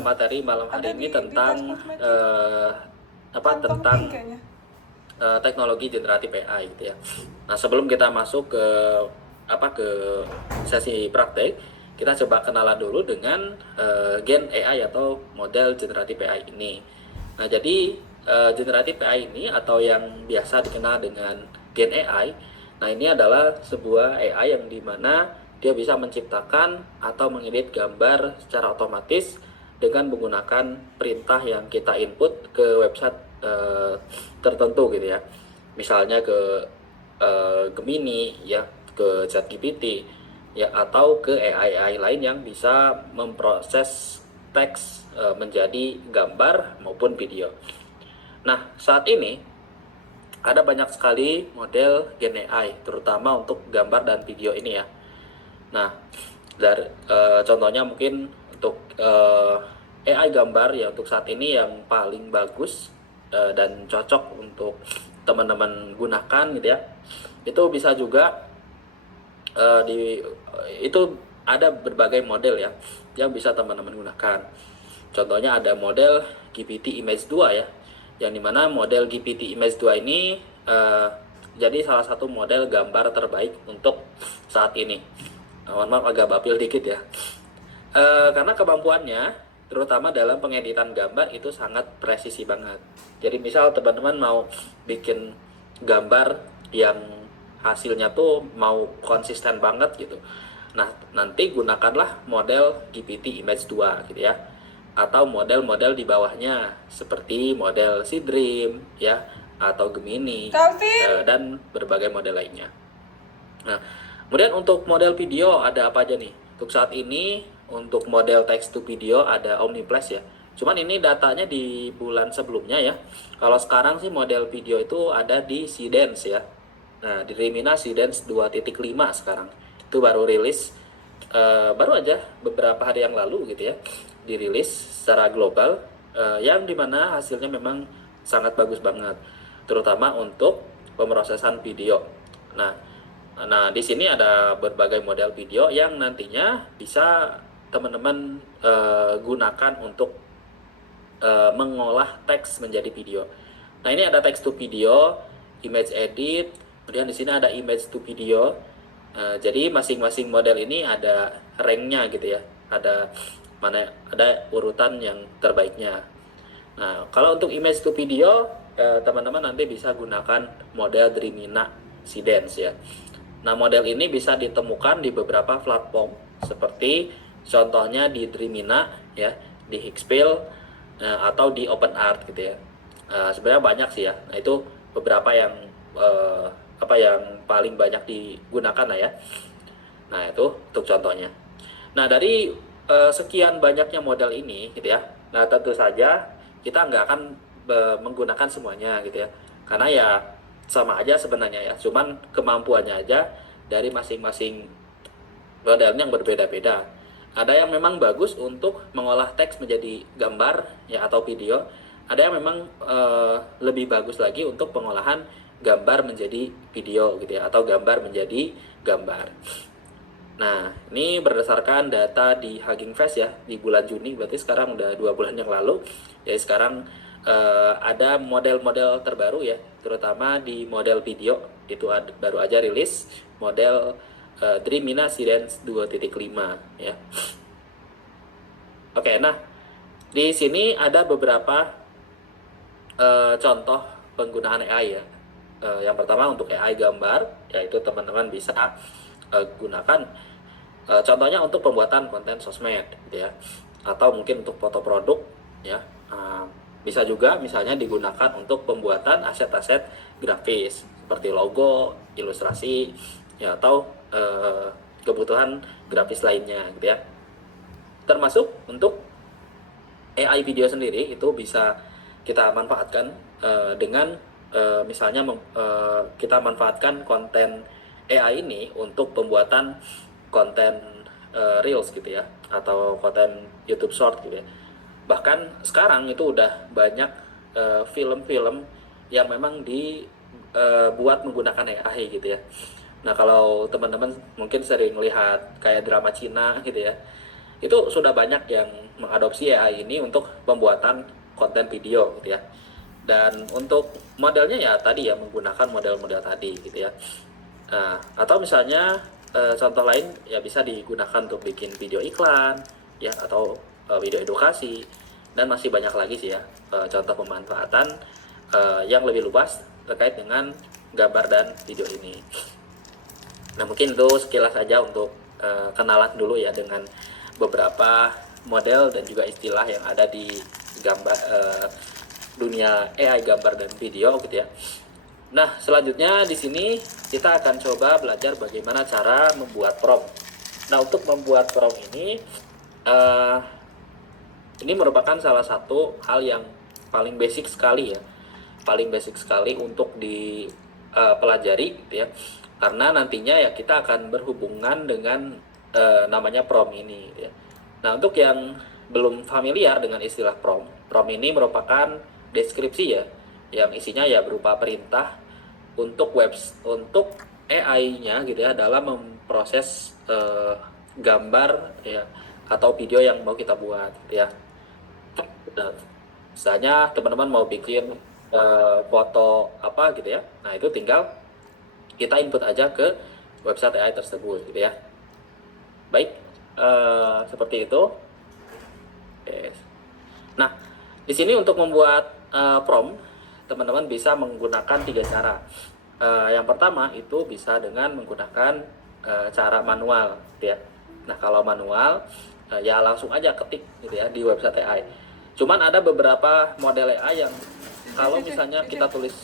materi malam hari ini tentang tentang teknologi generatif AI gitu ya. Nah, sebelum kita masuk ke sesi praktek, kita coba kenalan dulu dengan Gen AI atau model generatif AI ini. Nah, jadi generatif AI ini atau yang biasa dikenal dengan Gen AI, nah ini adalah sebuah AI yang dimana dia bisa menciptakan atau mengedit gambar secara otomatis dengan menggunakan perintah yang kita input ke website tertentu gitu ya. Misalnya ke Gemini ya, ke ChatGPT ya, atau ke AI lain yang bisa memproses teks menjadi gambar maupun video. Nah, saat ini ada banyak sekali model Gen AI, terutama untuk gambar dan video ini ya. Nah, dari contohnya mungkin untuk AI gambar ya, untuk saat ini yang paling bagus dan cocok untuk teman-teman gunakan gitu ya. Itu bisa juga itu ada berbagai model ya yang bisa teman-teman gunakan. Contohnya ada model GPT Image 2 ya, yang dimana model GPT Image 2 ini jadi salah satu model gambar terbaik untuk saat ini. Mohon maaf agak bapil dikit ya. Karena kemampuannya terutama dalam pengeditan gambar itu sangat presisi banget. Jadi misal teman-teman mau bikin gambar yang hasilnya tuh mau konsisten banget gitu. Nah, nanti gunakanlah model GPT Image 2 gitu ya. Atau model-model di bawahnya seperti model Seedream ya, atau Gemini dan berbagai model lainnya. Nah, kemudian untuk model video ada apa aja nih? Untuk saat ini untuk model text to video ada Omniplace ya. Cuman ini datanya di bulan sebelumnya ya. Kalau sekarang sih model video itu ada di Seedance ya. Nah, di Remina Seedance 2.5 sekarang. Itu baru rilis baru aja beberapa hari yang lalu gitu ya. Dirilis secara global yang dimana hasilnya memang sangat bagus banget. Terutama untuk pemrosesan video. Nah, di sini ada berbagai model video yang nantinya bisa teman-teman gunakan untuk mengolah teks menjadi video. Nah, ini ada text to video, image edit, kemudian di sini ada image to video. Jadi masing-masing model ini ada ranknya gitu ya. Ada urutan yang terbaiknya. Nah, kalau untuk image to video, teman-teman nanti bisa gunakan model Dremina Seedance ya. Nah, model ini bisa ditemukan di beberapa platform seperti contohnya di Dremina ya, di Higgsfield atau di OpenArt gitu ya. Sebenarnya banyak sih ya. Nah, itu beberapa yang yang paling banyak digunakan lah ya. Nah, itu untuk contohnya. Nah, dari sekian banyaknya model ini gitu ya. Nah, tentu saja kita nggak akan menggunakan semuanya gitu ya. Karena ya sama aja sebenarnya ya, cuman kemampuannya aja dari masing-masing model yang berbeda-beda. Ada yang memang bagus untuk mengolah teks menjadi gambar ya atau video. Ada yang memang lebih bagus lagi untuk pengolahan gambar menjadi video gitu ya, atau gambar menjadi gambar. Nah, ini berdasarkan data di Hugging Face ya, di bulan Juni, berarti sekarang udah 2 bulan yang lalu. Jadi sekarang ada model-model terbaru ya, terutama di model video, itu baru aja rilis model Dremina Seedance 2.5 ya. Oke, nah di sini ada beberapa contoh penggunaan AI ya. Yang pertama untuk AI gambar, yaitu teman-teman bisa gunakan contohnya untuk pembuatan konten sosmed gitu ya, atau mungkin untuk foto produk ya. Bisa juga misalnya digunakan untuk pembuatan aset-aset grafis seperti logo, ilustrasi ya, atau kebutuhan grafis lainnya gitu ya. Termasuk untuk AI video sendiri itu bisa kita manfaatkan dengan misalnya kita manfaatkan konten AI ini untuk pembuatan konten Reels gitu ya, atau konten YouTube Short gitu ya. Bahkan sekarang itu udah banyak film-film yang memang dibuat menggunakan AI gitu ya. Nah, kalau teman-teman mungkin sering lihat kayak drama Cina gitu ya, itu sudah banyak yang mengadopsi AI ini untuk pembuatan konten video gitu ya. Dan untuk modelnya ya tadi ya menggunakan model-model tadi gitu ya. Atau misalnya contoh lain ya bisa digunakan untuk bikin video iklan ya, atau video edukasi, dan masih banyak lagi sih ya contoh pemanfaatan yang lebih luas terkait dengan gambar dan video ini. Nah mungkin itu sekilas saja untuk kenalan dulu ya dengan beberapa model dan juga istilah yang ada di gambar dunia AI gambar dan video gitu ya. Nah selanjutnya di sini kita akan coba belajar bagaimana cara membuat prompt. Nah untuk membuat prompt ini merupakan salah satu hal yang paling basic sekali ya, paling basic sekali untuk dipelajari gitu ya, karena nantinya ya kita akan berhubungan dengan namanya prompt ini gitu ya. Nah untuk yang belum familiar dengan istilah prompt ini merupakan deskripsi ya, yang isinya ya berupa perintah untuk untuk AI-nya gitu ya dalam memproses gambar ya atau video yang mau kita buat gitu ya. Nah, misalnya teman-teman mau bikin foto apa gitu ya, nah itu tinggal kita input aja ke website AI tersebut gitu ya. Baik, seperti itu. Oke. Nah di sini untuk membuat prompt teman-teman bisa menggunakan 3 cara. Yang pertama itu bisa dengan menggunakan cara manual gitu ya. Nah kalau manual ya langsung aja ketik gitu ya di website AI. Cuman ada beberapa model AI yang kalau misalnya kita tulis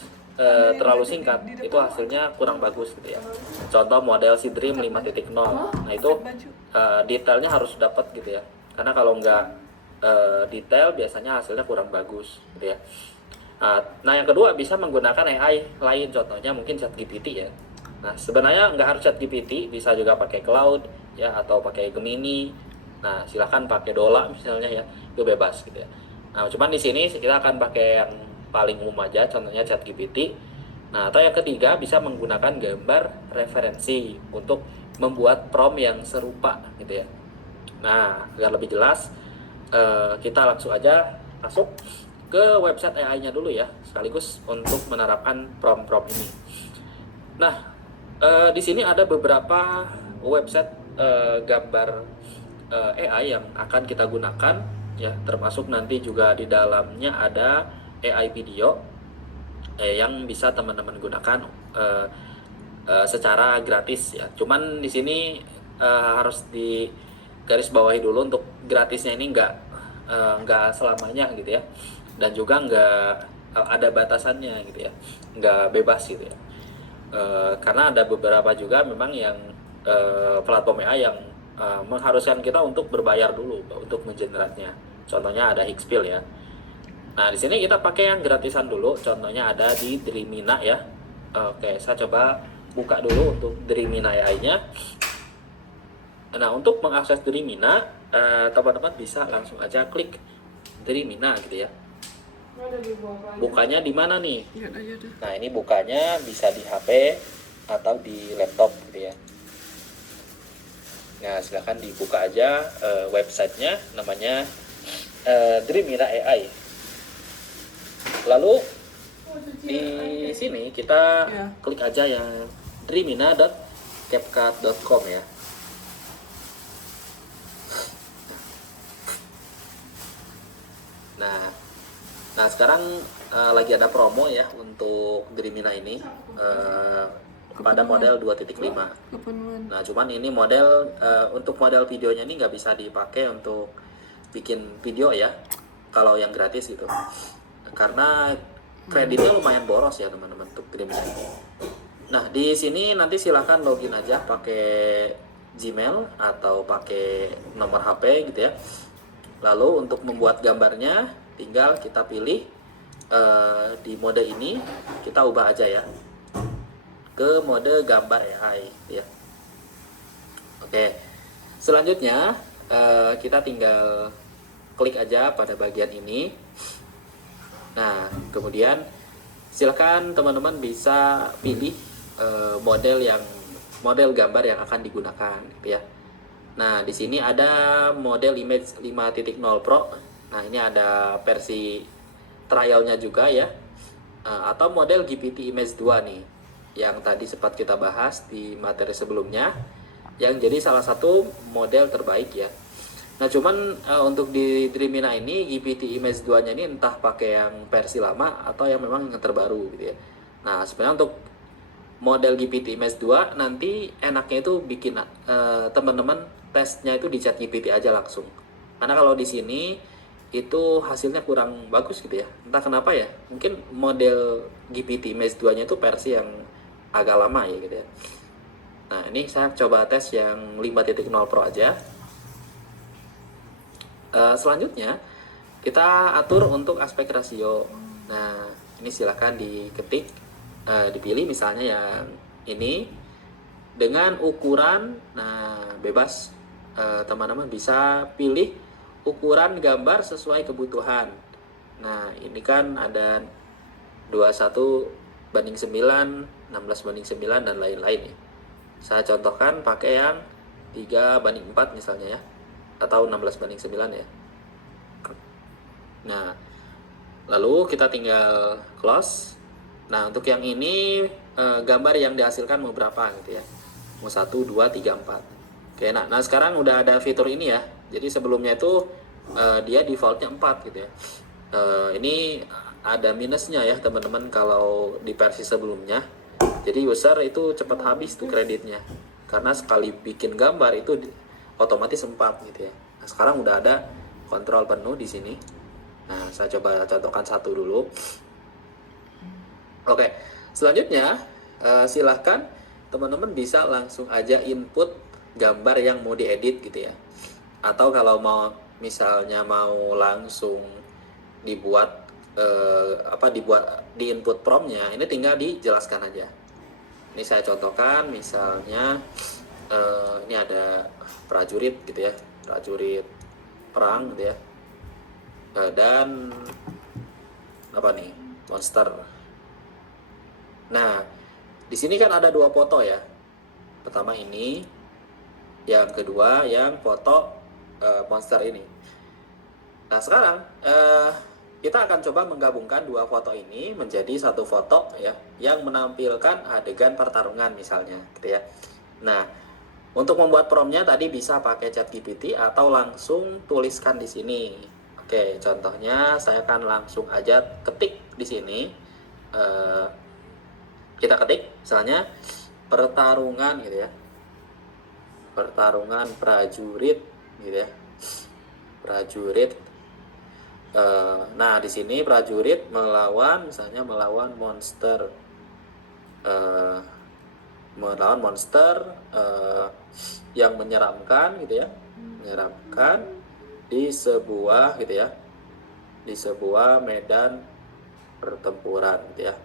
terlalu singkat itu hasilnya kurang bagus gitu ya. Contoh model si Dream 5.0. Nah itu detailnya harus dapat gitu ya. Karena kalau nggak detail biasanya hasilnya kurang bagus gitu ya. Nah yang kedua bisa menggunakan AI lain, contohnya mungkin ChatGPT ya. Nah sebenarnya nggak harus ChatGPT, bisa juga pakai Cloud ya atau pakai Gemini. Nah silahkan pakai Dola misalnya ya, itu bebas gitu ya. Nah cuman di sini kita akan pakai yang paling umum aja, contohnya ChatGPT. Nah atau yang ketiga bisa menggunakan gambar referensi untuk membuat prompt yang serupa gitu ya. Nah agar lebih jelas kita langsung aja masuk ke website AI-nya dulu ya, sekaligus untuk menerapkan prompt ini. Nah, di sini ada beberapa website gambar AI yang akan kita gunakan ya, termasuk nanti juga di dalamnya ada AI video yang bisa teman-teman gunakan secara gratis ya. Cuman di sini harus di garis bawahi dulu, untuk gratisnya ini nggak selamanya gitu ya, dan juga nggak ada batasannya gitu ya, nggak bebas gitu ya. Karena ada beberapa juga memang yang platform AI yang mengharuskan kita untuk berbayar dulu untuk mengeneratnya. Contohnya ada Hixpil ya. Nah di sini kita pakai yang gratisan dulu. Contohnya ada di Dreamina ya. Oke, saya coba buka dulu untuk Dreamina AI-nya. Nah untuk mengakses Dreamina, teman-teman bisa langsung aja klik Dreamina gitu ya. Bukanya di mana nih? Nah ini bukanya bisa di HP atau di laptop gitu ya. Nah silahkan dibuka aja websitenya, namanya Dreamina AI. Lalu di sini kita klik aja yang dreamina.capcut.com ya. Nah sekarang lagi ada promo ya untuk Dreamina ini pada model 2.5. Nah cuman ini model untuk model videonya ini nggak bisa dipakai untuk bikin video ya kalau yang gratis gitu, karena kreditnya lumayan boros ya teman-teman untuk Dreamina ini. Nah di sini nanti silahkan login aja pakai Gmail atau pakai nomor HP gitu ya. Lalu untuk membuat gambarnya tinggal kita pilih di mode ini, kita ubah aja ya ke mode gambar AI ya. Oke, selanjutnya kita tinggal klik aja pada bagian ini. Nah kemudian silakan teman-teman bisa pilih model gambar yang akan digunakan gitu ya. Nah, di sini ada model Image 5.0 Pro. Nah, ini ada versi trialnya juga ya. Atau model GPT Image 2 nih, yang tadi sempat kita bahas di materi sebelumnya, yang jadi salah satu model terbaik ya. Nah, cuman untuk di Dreamina ini GPT Image 2-nya ini entah pakai yang versi lama atau yang memang yang terbaru gitu ya. Nah, sebenarnya untuk model GPT Image 2 nanti enaknya itu bikin teman-teman tesnya itu di chat GPT aja langsung. Karena kalau di sini itu hasilnya kurang bagus gitu ya. Entah kenapa ya. Mungkin model GPT Image 2-nya itu versi yang agak lama ya gitu ya. Nah, ini saya coba tes yang 5.0 Pro aja. Selanjutnya kita atur untuk aspek rasio. Nah, ini silahkan diketik, dipilih misalnya yang ini dengan ukuran. Nah, bebas, teman-teman bisa pilih ukuran gambar sesuai kebutuhan. Nah, ini kan ada 21:9, 16:9 dan lain-lain ya. Saya contohkan pakai yang 3:4 misalnya ya, atau 16:9 ya. Nah, lalu kita tinggal close. Nah, untuk yang ini gambar yang dihasilkan mau berapa gitu ya. Mau 1, 2, 3, 4. Oke, nah sekarang udah ada fitur ini ya. Jadi sebelumnya itu dia defaultnya 4 gitu ya. Ini ada minusnya ya teman-teman kalau di versi sebelumnya. Jadi user itu cepat habis tuh kreditnya. Karena sekali bikin gambar itu otomatis 4 gitu ya. Nah, sekarang udah ada kontrol penuh di sini. Nah, saya coba contohkan satu dulu. Oke, selanjutnya silahkan teman-teman bisa langsung aja input gambar yang mau diedit gitu ya. Atau kalau mau misalnya mau langsung dibuat dibuat di input promptnya, ini tinggal dijelaskan aja. Ini saya contohkan misalnya ini ada prajurit gitu ya, prajurit perang gitu ya. Dan apa nih, monster. Nah, di sini kan ada 2 foto ya. Pertama ini, yang kedua yang foto monster ini. Nah, sekarang kita akan coba menggabungkan 2 foto ini menjadi satu foto ya, yang menampilkan adegan pertarungan misalnya gitu ya. Nah, untuk membuat promptnya tadi bisa pakai ChatGPT atau langsung tuliskan di sini. Oke, contohnya saya akan langsung aja ketik di sini. Kita ketik misalnya pertarungan gitu ya, pertarungan prajurit gitu ya, prajurit. Nah, di sini prajurit melawan misalnya melawan monster, yang menyeramkan gitu ya, menyeramkan di sebuah gitu ya, di sebuah medan pertempuran gitu ya.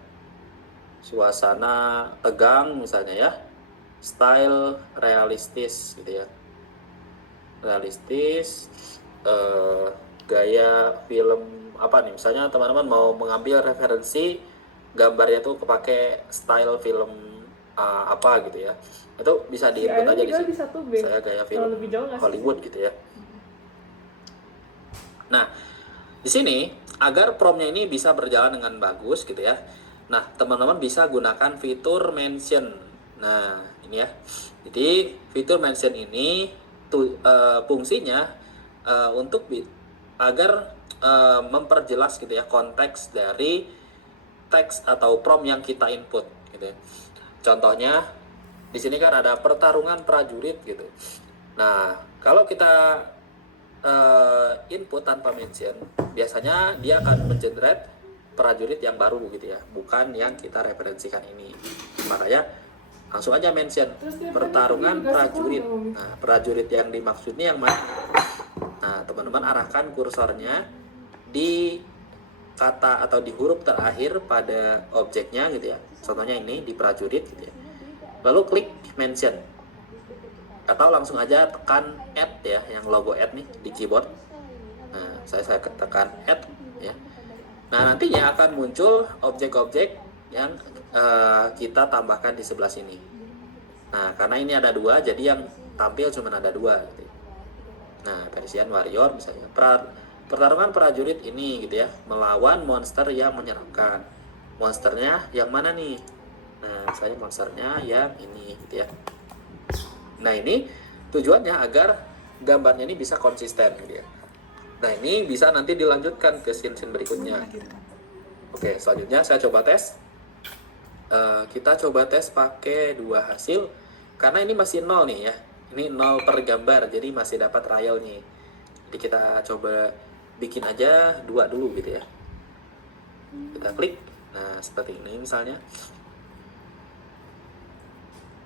Suasana tegang misalnya ya, style realistis gitu ya, realistis, gaya film apa nih, misalnya teman-teman mau mengambil referensi gambarnya tuh kepake style film apa gitu ya, itu bisa diinput aja di sini. Saya gaya film Hollywood gitu ya. Nah, di sini agar promptnya ini bisa berjalan dengan bagus gitu ya. Nah, teman-teman bisa gunakan fitur mention. Nah, ini ya. Jadi fitur mention ini fungsinya untuk agar memperjelas gitu ya konteks dari teks atau prompt yang kita input gitu ya. Contohnya di sini kan ada pertarungan prajurit gitu. Nah, kalau kita input tanpa mention, biasanya dia akan mengenerate prajurit yang baru gitu ya, bukan yang kita referensikan ini. Makanya langsung aja mention pertarungan prajurit. Nah, prajurit yang dimaksud ini yang mana? Nah, teman-teman arahkan kursornya di kata atau di huruf terakhir pada objeknya gitu ya. Contohnya ini di prajurit gitu ya. Lalu klik mention. Atau langsung aja tekan add ya, yang logo add nih di keyboard. Nah, saya tekan add ya. Nah, nantinya akan muncul objek-objek yang kita tambahkan di sebelah sini. Nah, karena ini ada 2, jadi yang tampil cuma ada 2 gitu ya. Nah, Persian Warrior misalnya pertarungan prajurit ini gitu ya, melawan monster yang menyeramkan. Monsternya yang mana nih? Nah, saya monsternya yang ini gitu ya. Nah, ini tujuannya agar gambarnya ini bisa konsisten gitu ya. Nah, ini bisa nanti dilanjutkan ke scene-scene berikutnya. Oke, selanjutnya saya coba tes. Kita coba tes pakai 2 hasil karena ini masih 0 nih ya. Ini 0 per gambar, jadi masih dapat trial nih. Jadi kita coba bikin aja 2 dulu gitu ya. Kita klik. Nah, seperti ini misalnya.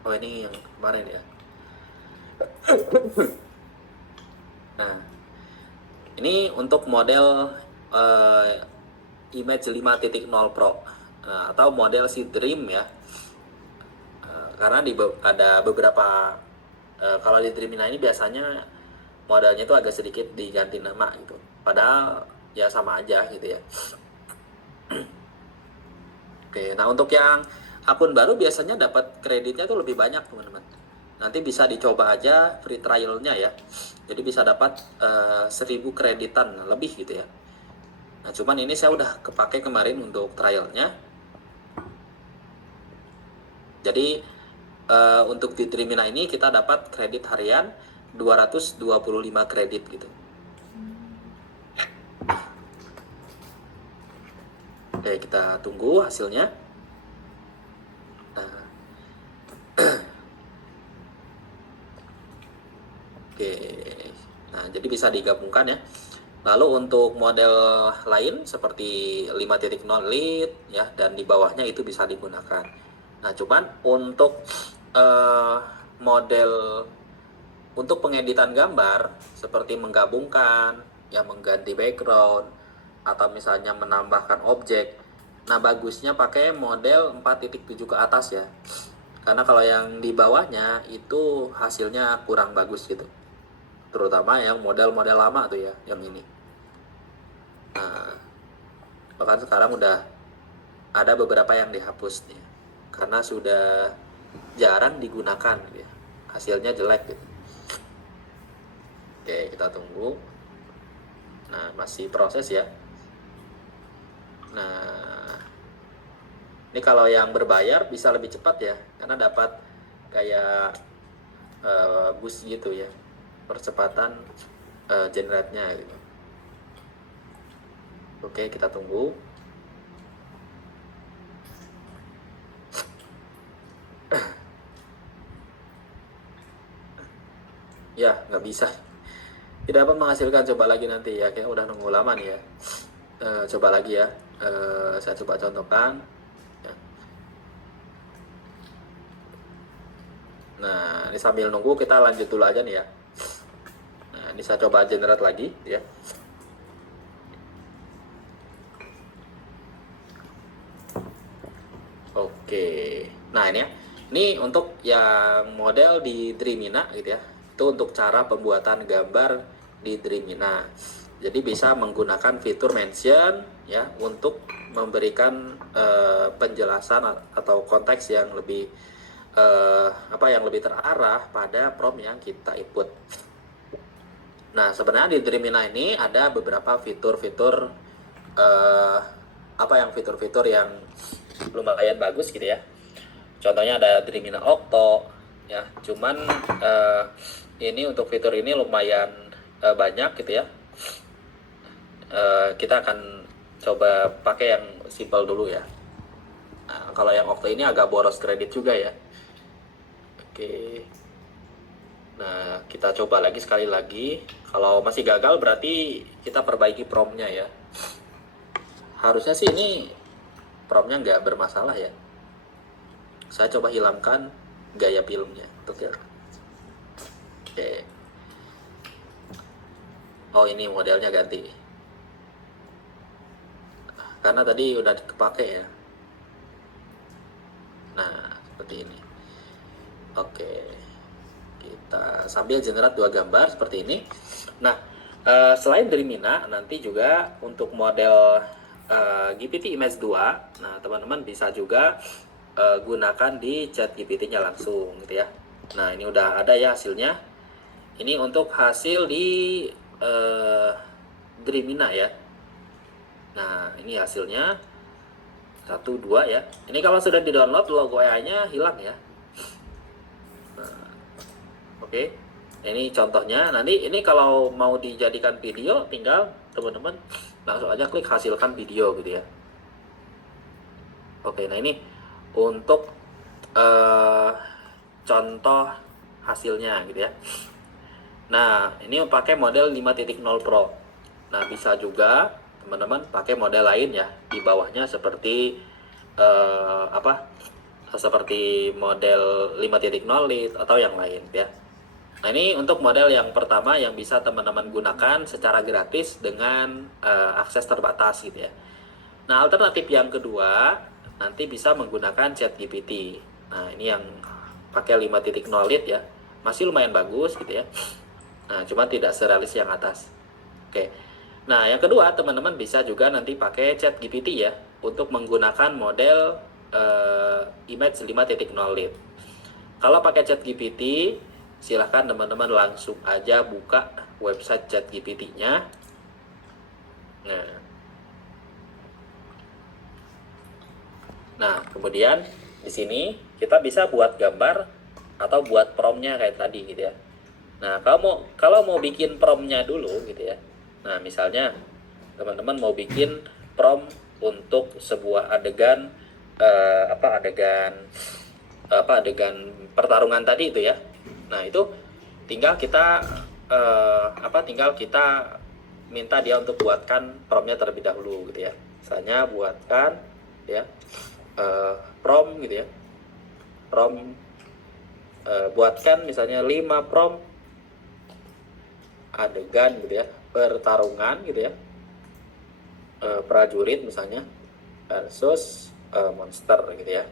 Oh, ini yang kemarin ya. Nah, ini untuk model Image 5.0 Pro atau model si Dream ya. Karena ada beberapa kalau di Dreamina ini biasanya modelnya itu agak sedikit diganti nama gitu. Padahal ya sama aja gitu ya. Oke, nah untuk yang akun baru biasanya dapat kreditnya tuh lebih banyak teman-teman. Nanti bisa dicoba aja free trialnya ya. Jadi bisa dapat 1000 kreditan lebih gitu ya. Nah cuman ini saya udah kepake kemarin untuk trialnya. Jadi untuk di Dreamina ini kita dapat kredit harian 225 kredit gitu. Oke, kita tunggu hasilnya. Nah. Oke. Nah, jadi bisa digabungkan ya. Lalu untuk model lain seperti 5.0 Lite ya dan di bawahnya itu bisa digunakan. Nah, cuman untuk model untuk pengeditan gambar seperti menggabungkan, ya mengganti background atau misalnya menambahkan objek. Nah, bagusnya pakai model 4.7 ke atas ya. Karena kalau yang di bawahnya itu hasilnya kurang bagus gitu. Terutama yang model-model lama tuh ya, yang ini. Nah, bahkan sekarang udah ada beberapa yang dihapus nih. Karena sudah jarang digunakan gitu ya. Hasilnya jelek gitu. Oke, kita tunggu. Nah, masih proses ya. Nah, ini kalau yang berbayar bisa lebih cepat ya, karena dapat kayak boost gitu ya, percepatan generate-nya gitu. Oke, kita tunggu. Ya, nggak bisa. Tidak dapat menghasilkan, coba lagi nanti ya, kayak udah nunggu lama nih ya. Coba lagi ya, saya coba contohkan ya. Nah, ini sambil nunggu kita lanjut dulu aja nih ya. Nah, ini saya coba generate lagi ya. Oke, nah ini ya, ini untuk yang model di Dreamina gitu ya. Itu untuk cara pembuatan gambar di Dreamina. Jadi bisa menggunakan fitur mention ya untuk memberikan penjelasan atau konteks yang lebih yang lebih terarah pada prompt yang kita input. Nah, sebenarnya di Dreamina ini ada beberapa fitur-fitur fitur-fitur yang lumayan bagus gitu ya. Contohnya ada Dreamina Octo ya. Cuman ini untuk fitur ini lumayan banyak gitu ya. Kita akan coba pakai yang simple dulu ya. Nah, kalau yang Octo ini agak boros kredit juga ya. Oke. Nah, kita coba lagi sekali lagi. Kalau masih gagal berarti kita perbaiki promptnya ya. Harusnya sih ini promptnya nggak bermasalah ya. Saya coba hilangkan gaya filmnya untuk ya. Oke. Oh, ini modelnya ganti. Karena tadi udah kepake ya. Nah, seperti ini. Oke. Kita sambil generate 2 gambar seperti ini. Nah, selain Dreamina, nanti juga untuk model GPT Image 2, nah teman-teman bisa juga gunakan di chat GPT-nya langsung gitu ya. Nah, ini udah ada ya hasilnya. Ini untuk hasil di Dreamina ya. Nah, ini hasilnya 1, 2 ya. Ini kalau sudah di download logo AI-nya hilang ya. Nah, oke. Ini contohnya. Nanti ini kalau mau dijadikan video, tinggal teman-teman langsung aja klik hasilkan video gitu ya. Oke, nah ini untuk contoh hasilnya gitu ya. Nah, ini pakai model 5.0 Pro. Nah, bisa juga teman-teman pakai model lain ya di bawahnya seperti seperti model 5.0 Lite atau yang lain ya. Nah, ini untuk model yang pertama yang bisa teman-teman gunakan secara gratis dengan akses terbatas gitu ya. Nah, alternatif yang kedua nanti bisa menggunakan ChatGPT. Nah, ini yang pakai 5.0 Lite ya. Masih lumayan bagus gitu ya. Nah, cuma tidak serealis yang atas. Oke. Nah, yang kedua, teman-teman bisa juga nanti pakai ChatGPT ya untuk menggunakan model Image 5.0 Lite. Kalau pakai ChatGPT, silahkan teman-teman langsung aja buka website ChatGPT-nya. Nah, kemudian di sini kita bisa buat gambar atau buat prompt-nya kayak tadi gitu ya. Nah, kalau mau bikin prompt-nya dulu gitu ya. Nah, misalnya teman-teman mau bikin prompt untuk sebuah adegan adegan pertarungan tadi itu ya. Nah, itu tinggal kita tinggal kita minta dia untuk buatkan prompt-nya terlebih dahulu gitu ya. Misalnya buatkan ya prompt gitu ya. Prompt buatkan misalnya 5 prompt adegan gitu ya, pertarungan gitu ya, prajurit misalnya versus monster gitu ya.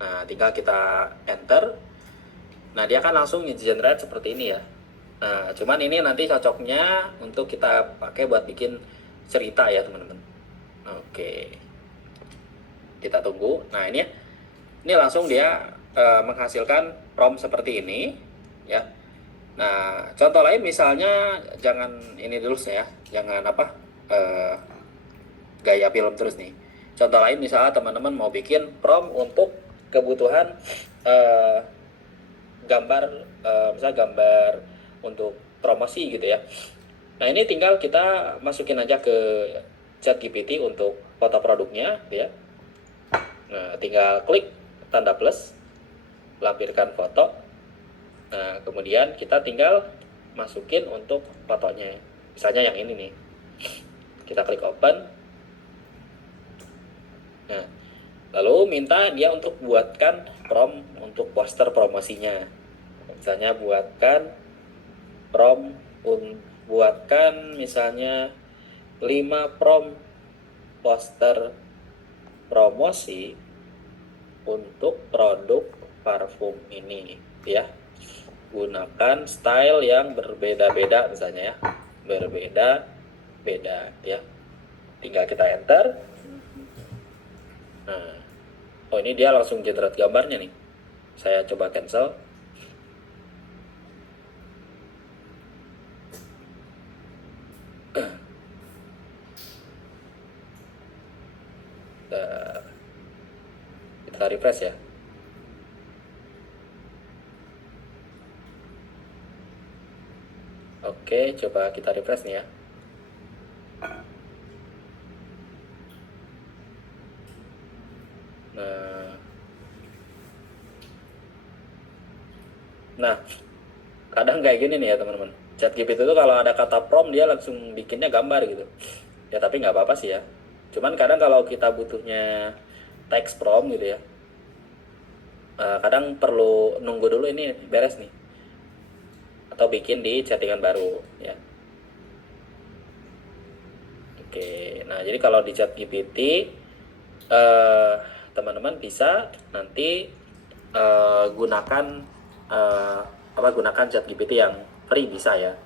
Nah, tinggal kita enter. Nah, dia akan langsung generate seperti ini ya. Nah, cuman ini nanti cocoknya untuk kita pakai buat bikin cerita ya teman-teman. Oke, kita tunggu. Nah, ini langsung dia menghasilkan prompt seperti ini ya. Nah, contoh lain misalnya jangan ini dulu ya, jangan gaya film terus nih. Contoh lain misalnya teman-teman mau bikin prompt untuk kebutuhan gambar, misalnya gambar untuk promosi gitu ya. Nah, ini tinggal kita masukin aja ke ChatGPT untuk foto produknya gitu ya. Nah, tinggal klik tanda plus, lampirkan foto. Nah, kemudian kita tinggal masukin untuk fotonya. Misalnya yang ini nih. Kita klik open. Nah, lalu minta dia untuk buatkan prompt untuk poster promosinya. Misalnya buatkan misalnya 5 prompt poster promosi untuk produk parfum ini ya. Gunakan style yang berbeda-beda misalnya ya. Berbeda-beda ya. Tinggal kita enter. Nah, oh ini dia langsung generate gambarnya nih. Saya coba cancel. Kita refresh ya. Oke, coba kita refresh nih ya. Nah, kadang kayak gini nih ya teman-teman. ChatGPT itu kalau ada kata prompt dia langsung bikinnya gambar gitu. Ya tapi nggak apa-apa sih ya. Cuman kadang kalau kita butuhnya text prompt gitu ya, kadang perlu nunggu dulu ini beres nih. Atau bikin di chattingan baru ya. Oke, nah jadi kalau di ChatGPT teman-teman bisa nanti gunakan ChatGPT yang free bisa ya.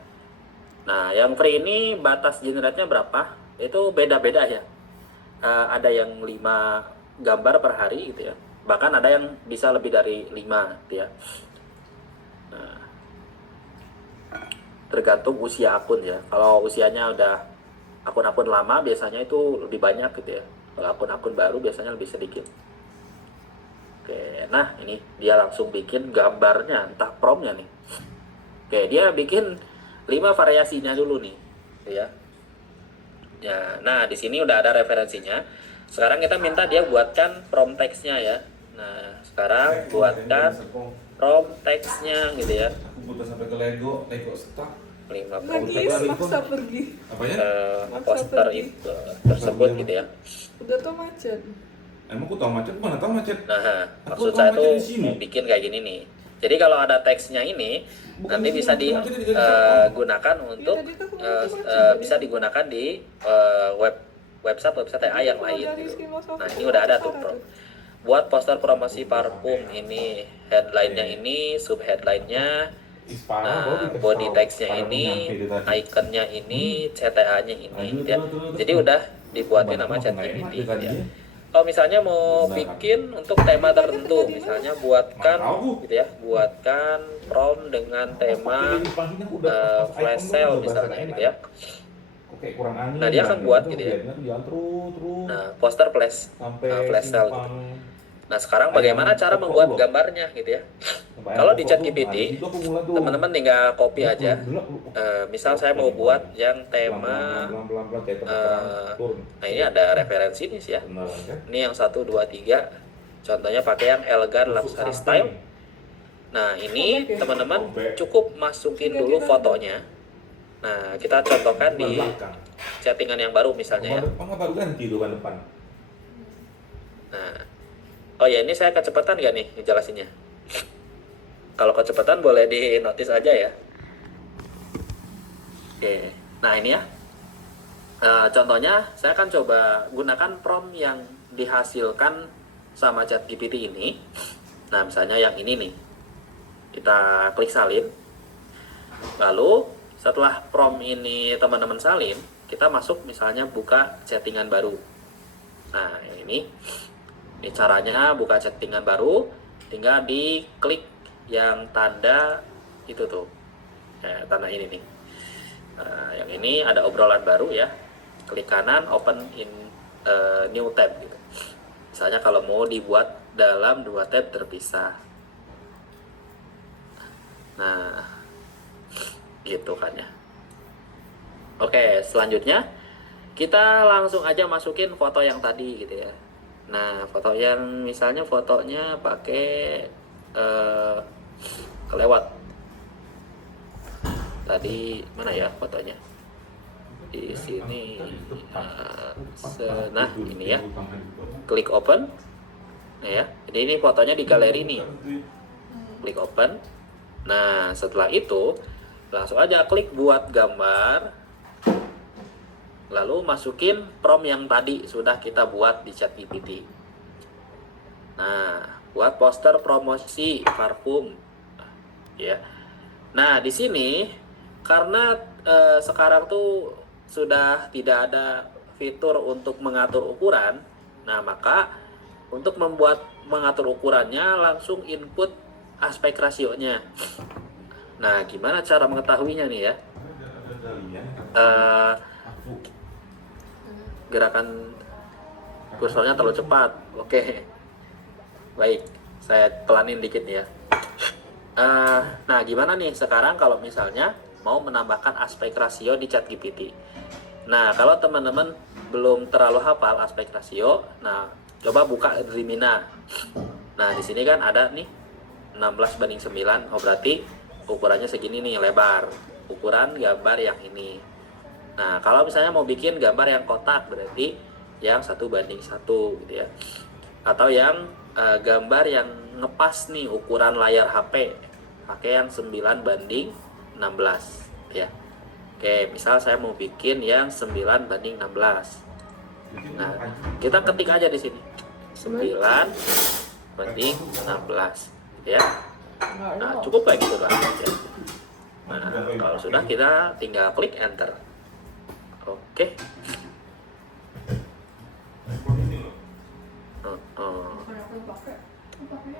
Nah, yang free ini batas generate-nya berapa? Itu beda-beda ya. Ada yang 5 gambar per hari gitu ya. Bahkan ada yang bisa lebih dari 5 gitu ya. Nah, tergantung usia akun ya. Kalau usianya udah akun-akun lama biasanya itu lebih banyak gitu ya. Kalau akun-akun baru biasanya lebih sedikit. Oke, nah ini dia langsung bikin gambarnya, entah promptnya nih. Oke, dia bikin 5 variasinya dulu nih, gitu ya. Ya, nah di sini udah ada referensinya. Sekarang kita minta dia buatkan prompt teksnya ya. Nah, sekarang buatkan prompt teksnya gitu ya. Aku butuh sampai ke Lego stuck. 5 Lagi prompt maksa pergi. Apanya? poster pergi. itu tersebut gitu ya. Udah tuh macet. Emang aku tahu macet, mana tahu macet? Nah, Aku maksud tahu saya macet tuh di sini. mau bikin kayak gini nih. Jadi kalau ada teksnya ini Bukan nanti di bisa sini, macetnya di Jakarta. digunakan untuk tadi kan aku ngomong macet, bisa digunakan di website AI yang lain gitu. Nah, ini udah ada tuh buat poster promosi parfum ini, headline-nya ini, sub headline-nya, nah, body text-nya ini, icon-nya ini, CTA-nya ini gitu ya. Jadi udah dibuatin sama ChatGPT gitu ya. Kalau misalnya mau bikin untuk tema tertentu, misalnya buatkan gitu ya, buatkan prompt dengan tema flash sale misalnya gitu ya. Nah, dia akan buat gitu ya. Nah, poster flash sale gitu. Nah, sekarang bagaimana cara membuat gambarnya gitu ya. Kalau di ChatGPT, teman-teman tinggal copy aja. Misal saya mau buat yang tema, nah ini ada referensi nih sih ya. Ini yang 1, 2, 3. Contohnya pakai yang elegan luxury style. Nah, ini teman-teman cukup masukin dulu fotonya. Nah, kita contohkan di settingan yang baru misalnya ya. Baru ganti depan. Nah, oh ya, ini saya kecepatan nggak nih ngejelasinnya? Kalau kecepatan boleh di notice aja ya. Oke, nah ini ya. Contohnya saya akan coba gunakan prompt yang dihasilkan sama ChatGPT ini. Nah, misalnya yang ini nih. Kita klik salin. Lalu setelah prompt ini teman-teman salin, kita masuk misalnya buka settingan baru. Nah, ini caranya buka settingan baru, tinggal diklik yang tanda itu tuh, tanda ini nih. Yang ini ada obrolan baru ya, klik kanan open in new tab gitu. Misalnya kalau mau dibuat dalam 2 tab terpisah. Nah, gitu kan ya. Oke, selanjutnya kita langsung aja masukin foto yang tadi gitu ya. Nah, foto yang misalnya fotonya pakai kelewat. Tadi mana ya fotonya? Di sini. Nah, ini ya. Klik open. Nah ya. Jadi ini fotonya di galeri nih. Klik open. Nah, setelah itu langsung aja klik buat gambar. Lalu masukin prompt yang tadi sudah kita buat di ChatGPT. Nah, buat poster promosi parfum. Ya. Nah, di sini karena sekarang tuh sudah tidak ada fitur untuk mengatur ukuran. Nah, maka untuk mengatur ukurannya langsung input aspek rasionya. Nah, gimana cara mengetahuinya nih ya? Gerakan kursornya terlalu cepat. Oke. Baik, saya pelanin dikit ya. Nah, gimana nih sekarang kalau misalnya mau menambahkan aspek rasio di ChatGPT? Nah, kalau teman-teman belum terlalu hafal aspek rasio, nah coba buka Drimina. Nah, di sini kan ada nih 16:9. Oh, berarti ukurannya segini nih lebar. Ukuran gambar yang ini. Nah, kalau misalnya mau bikin gambar yang kotak, berarti yang 1:1 gitu ya. Atau yang gambar yang ngepas nih ukuran layar HP, pakai yang 9:16 ya. Oke, misal saya mau bikin yang 9:16. Nah, kita ketik aja di sini 9:16 ya. Nah, cukup kayak gitu doang ya. Nah, kalau sudah kita tinggal klik enter. Oke.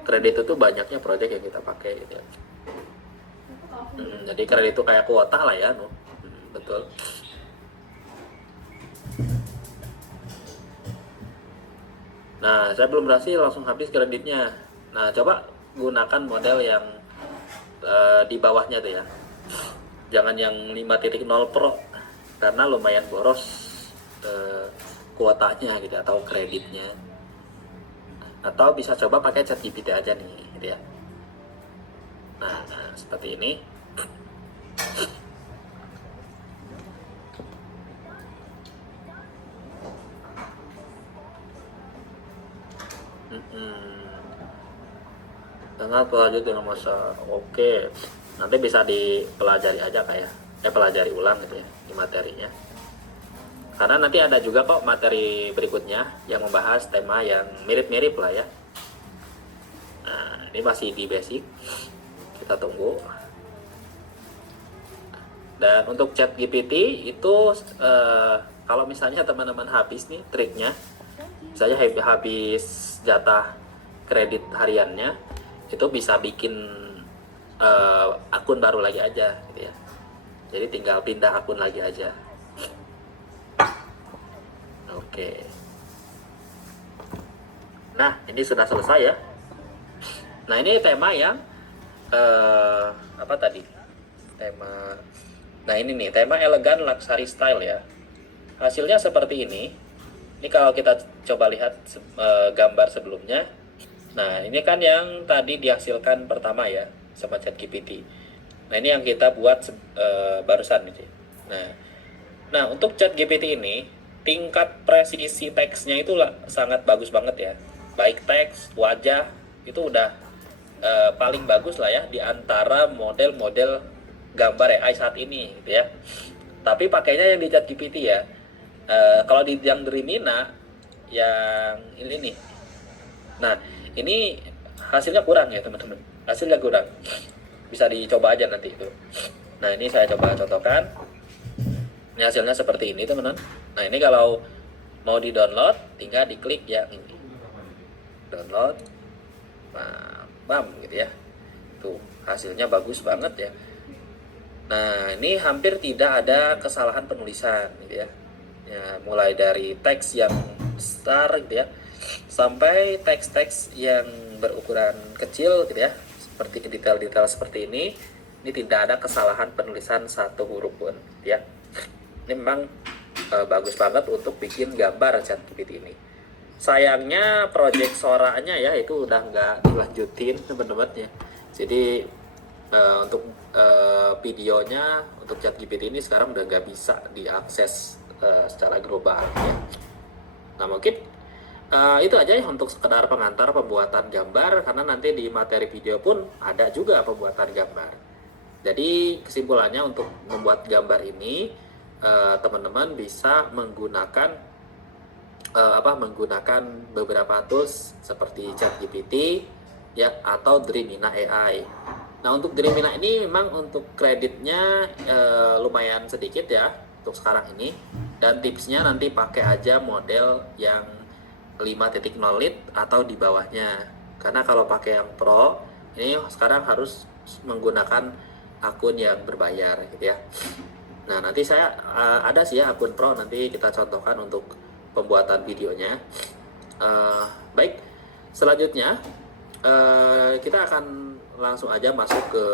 Kredit itu banyaknya project yang kita pakai gitu ya. Jadi kredit itu kayak kuota lah ya, no? Betul. Nah, saya belum berhasil langsung habis kreditnya. Nah, coba gunakan model yang di bawahnya tuh ya. Jangan yang 5.0 Pro karena lumayan boros kuotanya gitu atau kreditnya. Atau bisa coba pakai ChatGPT aja nih, gitu ya. Nah, seperti ini. Sangat lanjut dengan masa oke, nanti bisa dipelajari aja kayak pelajari ulang gitu ya di materinya, karena nanti ada juga kok materi berikutnya yang membahas tema yang mirip-mirip lah ya. Nah, ini masih di basic, kita tunggu. Dan untuk chat GPT itu kalau misalnya teman-teman habis nih triknya, saya habis jatah kredit hariannya, itu bisa bikin akun baru lagi aja gitu ya. Jadi tinggal pindah akun lagi aja. Oke. Nah, ini sudah selesai ya. Nah, ini tema yang apa tadi? Tema. Nah, ini nih, tema elegan luxury style ya. Hasilnya seperti ini. Ini kalau kita coba lihat gambar sebelumnya. Nah, ini kan yang tadi dihasilkan pertama ya sama ChatGPT. Nah, ini yang kita buat barusan nih. Nah, untuk ChatGPT ini tingkat presisi teksnya itu sangat bagus banget ya. Baik teks, wajah itu udah paling bagus lah ya di antara model-model gambar AI saat ini gitu ya. Tapi pakainya yang di ChatGPT ya. Kalau di yang Dreamina yang ini nih. Nah, ini hasilnya kurang ya teman-teman. Hasilnya kurang. Bisa dicoba aja nanti itu. Nah, ini saya coba contohkan. Ini hasilnya seperti ini teman-teman. Nah, ini kalau mau di-download tinggal diklik yang ini. Download. Nah, bam gitu ya. Tuh, hasilnya bagus banget ya. Nah, ini hampir tidak ada kesalahan penulisan gitu ya. Ya, mulai dari teks yang besar gitu ya sampai teks-teks yang berukuran kecil gitu ya, seperti detail-detail seperti ini tidak ada kesalahan penulisan satu huruf pun ya. Ini memang bagus banget untuk bikin gambar ChatGPT ini. Sayangnya project suaranya ya itu udah nggak dilanjutin teman-teman ya. Jadi untuk videonya untuk ChatGPT ini sekarang udah nggak bisa diakses secara global ya. Nah, mungkin itu aja ya untuk sekedar pengantar pembuatan gambar, karena nanti di materi video pun ada juga pembuatan gambar. Jadi kesimpulannya untuk membuat gambar ini teman-teman bisa menggunakan menggunakan beberapa tools seperti ChatGPT ya atau Dreamina AI. Nah, untuk Dreamina ini memang untuk kreditnya lumayan sedikit ya untuk sekarang ini, dan tipsnya nanti pakai aja model yang 5.0 lit atau di bawahnya, karena kalau pakai yang Pro ini sekarang harus menggunakan akun yang berbayar gitu ya. Nah, nanti saya ada sih ya akun Pro, nanti kita contohkan untuk pembuatan videonya. Baik, selanjutnya kita akan langsung aja masuk ke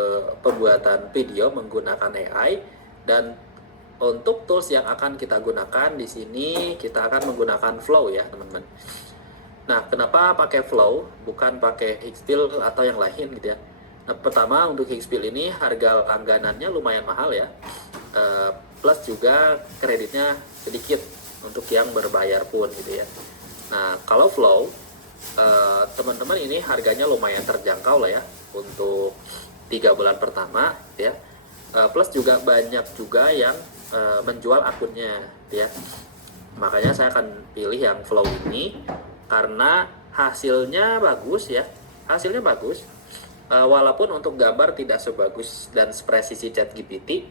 pembuatan video menggunakan AI. Dan untuk tools yang akan kita gunakan di sini, kita akan menggunakan Flow ya teman-teman. Nah, kenapa pakai Flow bukan pakai Hexpil atau yang lain gitu ya? Nah, pertama untuk Hexpil ini harga langganannya lumayan mahal ya, plus juga kreditnya sedikit untuk yang berbayar pun gitu ya. Nah, kalau Flow teman-teman ini harganya lumayan terjangkau lah ya untuk 3 bulan pertama ya, plus juga banyak juga yang menjual akunnya ya. Makanya saya akan pilih yang Flow ini karena hasilnya bagus ya, hasilnya bagus. Walaupun untuk gambar tidak sebagus dan sepresisi ChatGPT,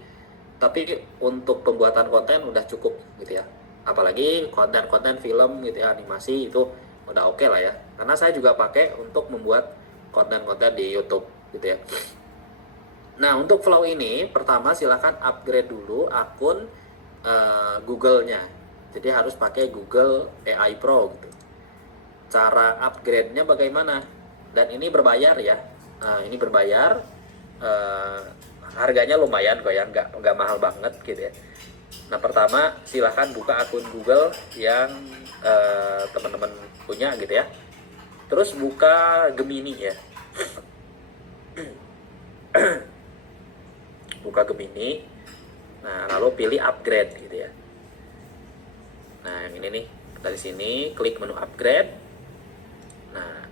tapi untuk pembuatan konten udah cukup gitu ya. Apalagi konten-konten film gitu ya, animasi itu udah oke lah ya. Karena saya juga pakai untuk membuat konten-konten di YouTube gitu ya. Nah, untuk Flow ini pertama silakan upgrade dulu akun Google-nya. Jadi harus pakai Google AI Pro gitu. Cara upgrade-nya bagaimana? Dan ini berbayar ya. Nah, ini berbayar. Harganya lumayan kok ya, nggak mahal banget gitu ya. Nah, pertama silahkan buka akun Google yang teman-teman punya gitu ya. Terus buka Gemini ya. Buka Gemini. Nah, lalu pilih upgrade gitu ya. Nah, yang ini nih. Dari sini klik menu upgrade. Nah,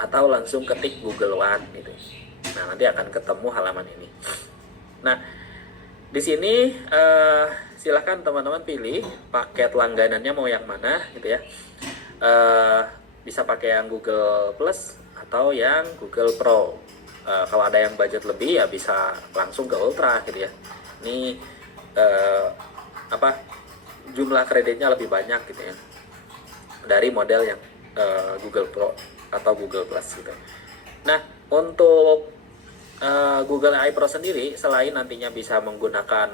atau langsung ketik Google One gitu. Nah, nanti akan ketemu halaman ini. Nah, di sini silahkan teman-teman pilih paket langganannya mau yang mana gitu ya. Bisa pakai yang Google Plus atau yang Google Pro. Kalau ada yang budget lebih ya bisa langsung ke Ultra gitu ya. Ini jumlah kreditnya lebih banyak gitu ya dari model yang Google Pro atau Google Plus gitu. Nah, untuk Google AI Pro sendiri selain nantinya bisa menggunakan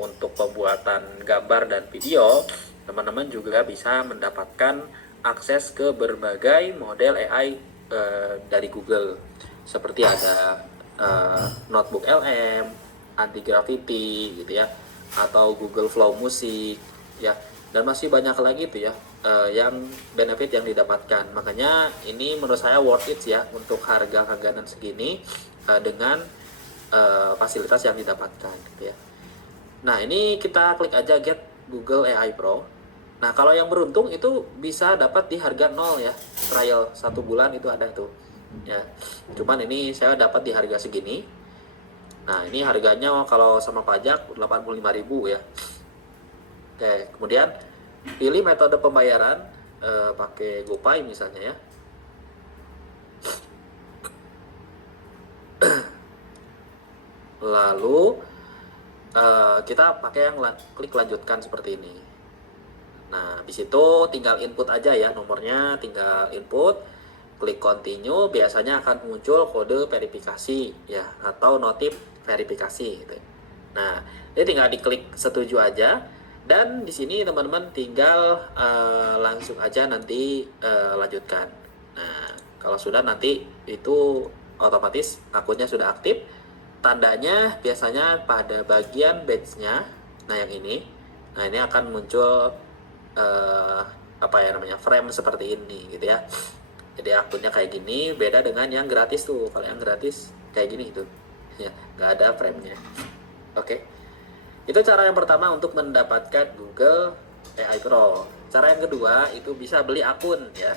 untuk pembuatan gambar dan video, teman-teman juga bisa mendapatkan akses ke berbagai model AI dari Google, seperti ada Notebook LM, Anti Gravity gitu ya, atau Google Flow Music ya, dan masih banyak lagi tuh ya yang benefit yang didapatkan. Makanya ini menurut saya worth it ya untuk harga langganan segini dengan fasilitas yang didapatkan gitu ya. Nah, ini kita klik aja get Google AI Pro. Nah, kalau yang beruntung itu bisa dapat di harga 0 ya, trial 1 bulan itu ada tuh ya. Cuman ini saya dapat di harga segini. Nah, ini harganya kalau sama pajak 85.000 ya. Oke, kemudian pilih metode pembayaran pakai GoPay misalnya ya. Lalu kita pakai yang klik lanjutkan seperti ini. Nah, di situ tinggal input aja ya nomornya, tinggal input, klik continue, biasanya akan muncul kode verifikasi ya atau notif verifikasi gitu. Nah, ini tinggal diklik setuju aja, dan di sini teman-teman tinggal langsung aja nanti lanjutkan. Nah, kalau sudah nanti itu otomatis akunnya sudah aktif. Tandanya biasanya pada bagian badge-nya. Nah, yang ini. Nah, ini akan muncul frame seperti ini gitu ya. Jadi akunnya kayak gini, beda dengan yang gratis tuh. Kalau yang gratis kayak gini tuh. Ya, nggak ada frame-nya. Oke. Itu cara yang pertama untuk mendapatkan Google AI Pro. Cara yang kedua itu bisa beli akun ya.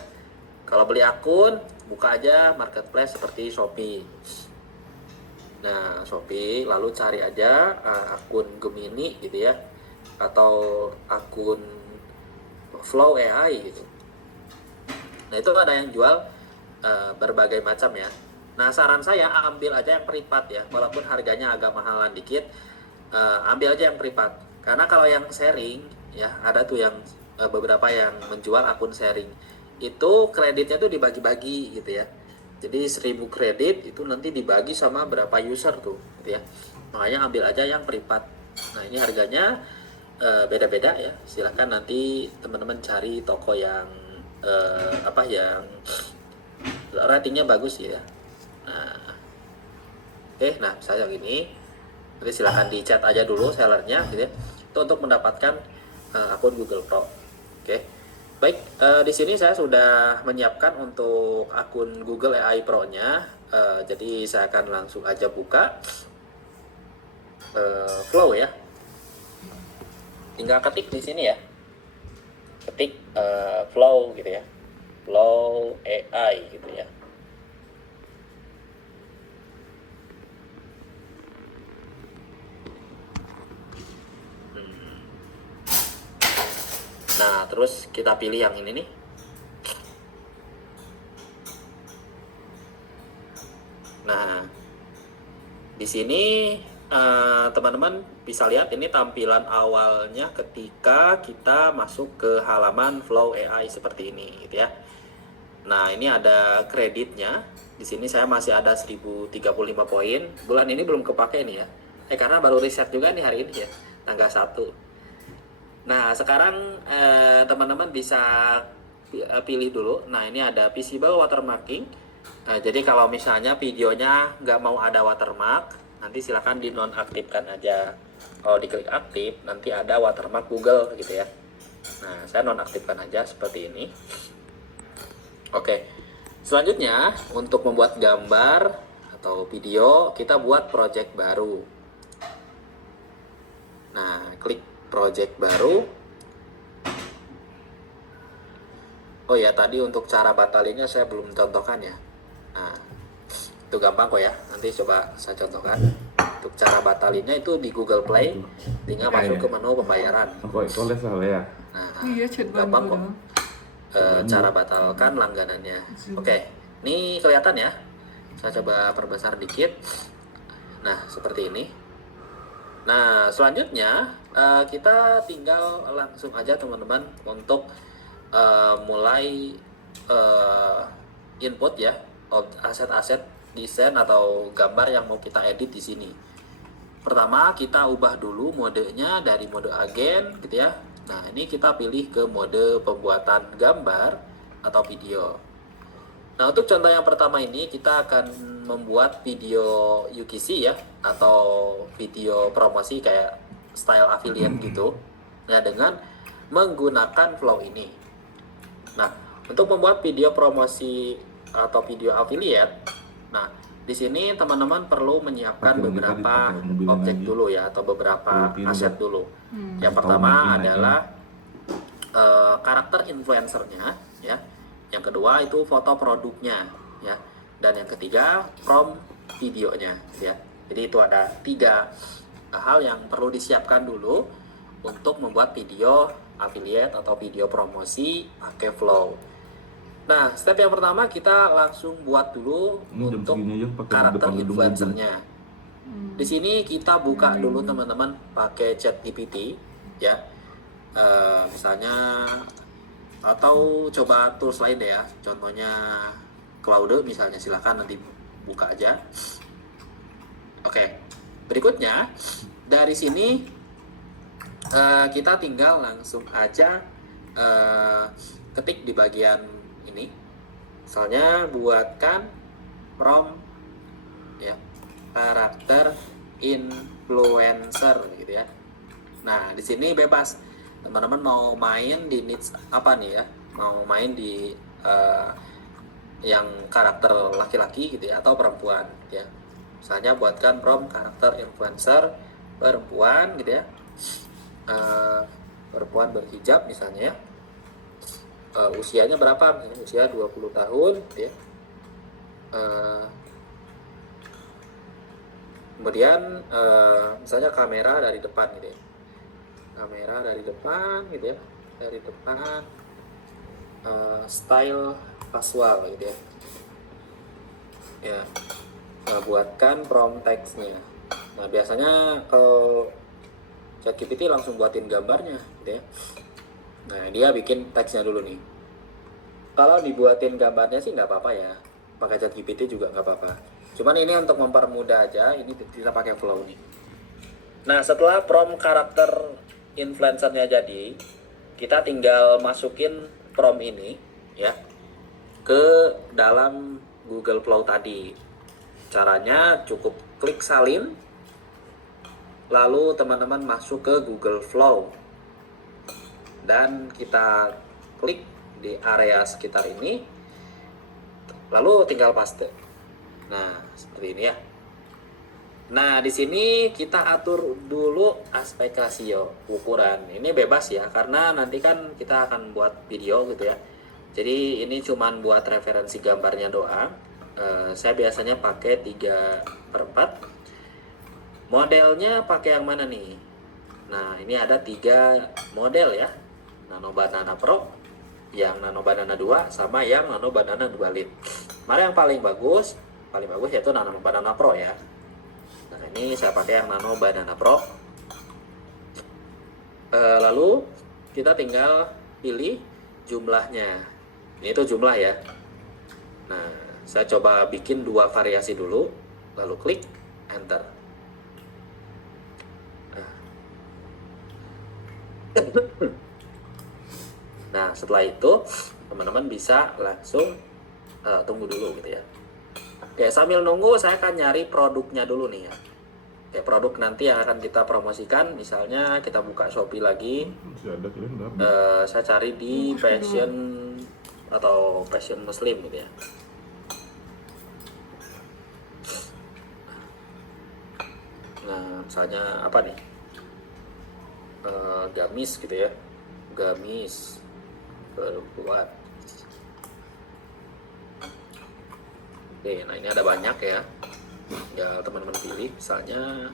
Kalau beli akun, buka aja marketplace seperti Shopee. Nah, Shopee, lalu cari aja akun Gemini gitu ya, atau akun Flow AI gitu. Nah, itu ada yang jual berbagai macam ya. Nah, saran saya ambil aja yang privat ya, walaupun harganya agak mahalan dikit, ambil aja yang privat. Karena kalau yang sharing ya, ada tuh yang beberapa yang menjual akun sharing. Itu kreditnya tuh dibagi-bagi gitu ya. Jadi 1000 kredit itu nanti dibagi sama berapa user tuh gitu ya. Makanya ambil aja yang privat. Nah, ini harganya beda-beda ya. Silahkan nanti teman-teman cari toko yang yang ratingnya bagus ya. Nah, nah saya gini. Jadi silahkan di chat aja dulu sellernya gitu ya. Itu untuk mendapatkan akun Google Pro. Oke. Baik, di sini saya sudah menyiapkan untuk akun Google AI Pro-nya. Jadi saya akan langsung aja buka Flow ya. Tinggal ketik di sini ya. Ketik Flow gitu ya. Flow AI gitu ya. Nah, terus kita pilih yang ini nih. Nah, di sini teman-teman bisa lihat ini tampilan awalnya ketika kita masuk ke halaman Flow AI seperti ini gitu ya. Nah, ini ada kreditnya. Di sini saya masih ada 1035 poin. Bulan ini belum kepake nih ya. Karena baru riset juga nih hari ini ya, tanggal 1. Nah, sekarang teman-teman bisa pilih dulu. Nah, ini ada visible watermarking. Jadi kalau misalnya videonya nggak mau ada watermark, nanti silahkan dinonaktifkan aja. Kalau diklik aktif, nanti ada watermark Google gitu ya. Nah, saya nonaktifkan aja seperti ini. Oke, selanjutnya untuk membuat gambar atau video, kita buat project baru. Nah, klik project baru. Oh ya, tadi untuk cara batalinnya saya belum contohkan ya. Nah, itu gampang kok ya. Nanti coba saya contohkan. Untuk cara batalinnya itu di Google Play, tinggal masuk ke menu pembayaran. Kok itu salah ya? Nah, Iya, chat gampang bantu kok. dong. Cara batalkan langganannya. Oke, ini kelihatan ya. Saya coba perbesar dikit. Nah, seperti ini. Nah, selanjutnya kita tinggal langsung aja teman-teman untuk mulai input ya aset-aset desain atau gambar yang mau kita edit di sini. Pertama, kita ubah dulu modenya dari mode agen gitu ya. Nah, ini kita pilih ke mode pembuatan gambar atau video. Nah, untuk contoh yang pertama ini kita akan membuat video UGC ya, atau video promosi kayak style affiliate gitu. Nah, dengan menggunakan flow ini. Nah, untuk membuat video promosi atau video affiliate, nah di sini teman-teman perlu menyiapkan beberapa objek dulu ya, atau beberapa aset dulu. Yang pertama adalah karakter influencernya ya. Yang kedua itu foto produknya ya. Dan yang ketiga prompt videonya ya. Jadi itu ada 3 hal yang perlu disiapkan dulu untuk membuat video affiliate atau video promosi pakai Flow. Nah, step yang pertama kita langsung buat dulu untuk karakter influencernya. Di sini kita buka dulu teman-teman pakai ChatGPT ya. Misalnya atau coba tools lain deh ya. Contohnya Claude misalnya, silahkan nanti buka aja. Oke. Berikutnya dari sini kita tinggal langsung aja ketik di bagian ini, misalnya buatkan prompt ya karakter influencer gitu ya. Nah, di sini bebas teman-teman mau main di niche apa nih ya, mau main di yang karakter laki-laki gitu ya atau perempuan ya. Misalnya buatkan prompt karakter influencer perempuan gitu ya, perempuan berhijab misalnya ya. Usianya berapa, misalnya usia 20 tahun ya. Kemudian misalnya kamera dari depan gitu ya, kamera dari depan gitu ya, dari depan, style casual gitu ya. Ya, nah, buatkan prompt text-nya. Nah, biasanya kalau ChatGPT langsung buatin gambarnya gitu ya. Nah, dia bikin teksnya dulu nih. Kalau dibuatin gambarnya sih nggak apa-apa ya, pakai ChatGPT juga nggak apa-apa. Cuman ini untuk mempermudah aja, ini kita pakai Flow nih. Nah, setelah prompt karakter influencernya jadi, kita tinggal masukin prompt ini ya ke dalam Google Flow tadi. Caranya cukup klik salin, lalu teman-teman masuk ke Google Flow. Dan kita klik di area sekitar ini, lalu tinggal paste. Nah, seperti ini ya. Nah, di sini kita atur dulu aspek rasio ukuran. Ini bebas ya, karena nanti kan kita akan buat video gitu ya. Jadi ini cuman buat referensi gambarnya doang. Saya biasanya pakai 3/4. Modelnya pakai yang mana nih? Nah, ini ada 3 model ya. Nano Banana Pro, yang Nano Banana 2, sama yang Nano Banana 2 Lite. Mana yang paling bagus? Paling bagus yaitu Nano Banana Pro ya. Nah, ini saya pakai yang Nano Banana Pro. Lalu kita tinggal pilih jumlahnya. Ini itu jumlah ya. Nah, saya coba bikin 2 variasi dulu, lalu klik enter. Nah, setelah itu teman-teman bisa langsung tunggu dulu gitu ya. Oke, sambil nunggu saya akan nyari produknya dulu nih ya. Oke, produk nanti yang akan kita promosikan, misalnya kita buka Shopee lagi. Masih ada kalian nggak? Saya cari di fashion atau fashion muslim gitu ya. Nah, misalnya apa nih? Gamis gitu ya. Gamis berbuat. Oke, nah ini ada banyak ya. Ya teman-teman pilih, misalnya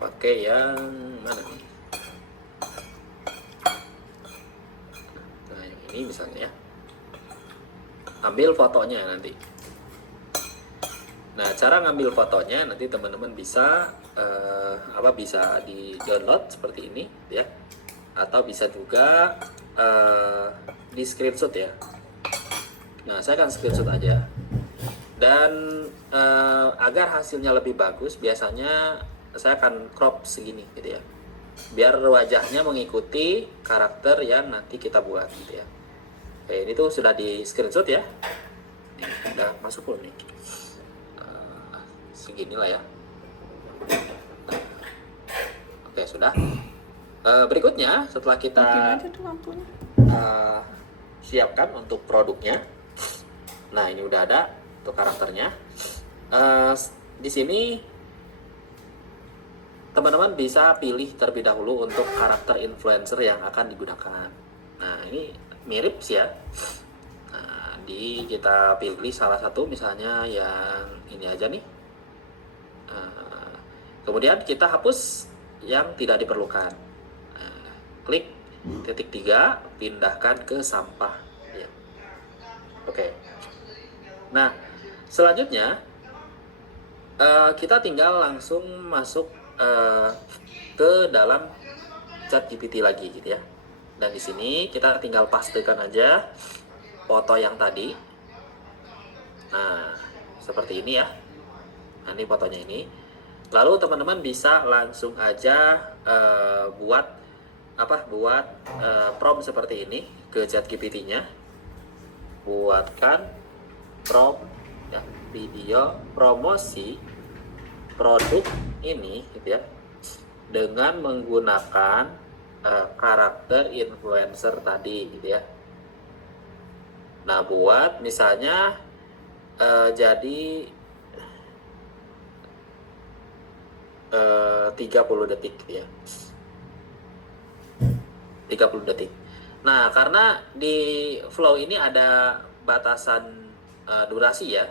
pakai yang mana nih? Nah yang ini misalnya ya. Ambil fotonya nanti. Nah cara ngambil fotonya nanti teman-teman bisa bisa di download seperti ini ya, atau bisa juga di screenshot ya. Nah saya akan screenshot aja. Dan agar hasilnya lebih bagus, biasanya saya akan crop segini gitu ya, biar wajahnya mengikuti karakter yang nanti kita buat gitu ya. Oke, ini tuh sudah di screenshot ya, ini udah masuk belum nih. Segini lah ya. Oke sudah. Berikutnya setelah kita Matiin aja tuh lampunya. siapkan untuk produknya, nah ini udah ada untuk karakternya. Di sini teman-teman bisa pilih terlebih dahulu untuk karakter influencer yang akan digunakan. Nah ini mirip sih ya. Nah, kita pilih salah satu, misalnya yang ini aja nih. Kemudian kita hapus yang tidak diperlukan. Klik titik 3, pindahkan ke sampah ya. Oke. Nah selanjutnya kita tinggal langsung masuk ke dalam ChatGPT lagi gitu ya. Dan di sini kita tinggal pastekan aja foto yang tadi. Nah seperti ini ya. Nah ini fotonya ini. Lalu teman-teman bisa langsung aja buat prompt seperti ini ke ChatGPT-nya. Buatkan prompt ya, video promosi produk ini gitu ya, dengan menggunakan karakter influencer tadi gitu ya. Nah buat misalnya jadi 30 detik gitu ya, 30 detik. Nah karena di flow ini ada batasan durasi ya,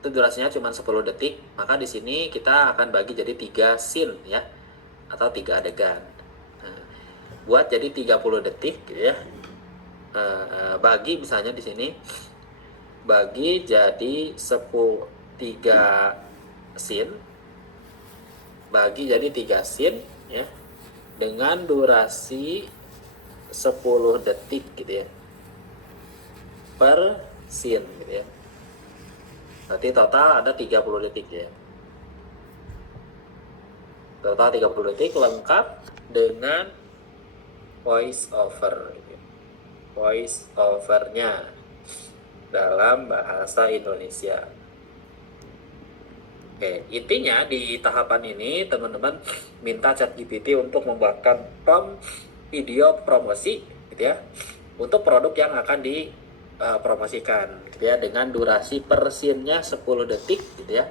itu durasinya cuma 10 detik, maka di sini kita akan bagi jadi 3 scene ya, atau 3 adegan. Nah, buat jadi 30 detik gitu ya, bagi misalnya di sini bagi jadi 3 scene, bagi jadi 3 scene ya, dengan durasi 10 detik gitu ya per scene gitu ya. Nanti total ada 30 detik ya. Total 30 detik lengkap dengan voice over gitu. Voice overnya dalam bahasa Indonesia. Oke, intinya di tahapan ini teman-teman minta ChatGPT untuk membuatkan prompt video promosi gitu ya, untuk produk yang akan dipromosikan gitu ya, dengan durasi per scene-nya 10 detik gitu ya.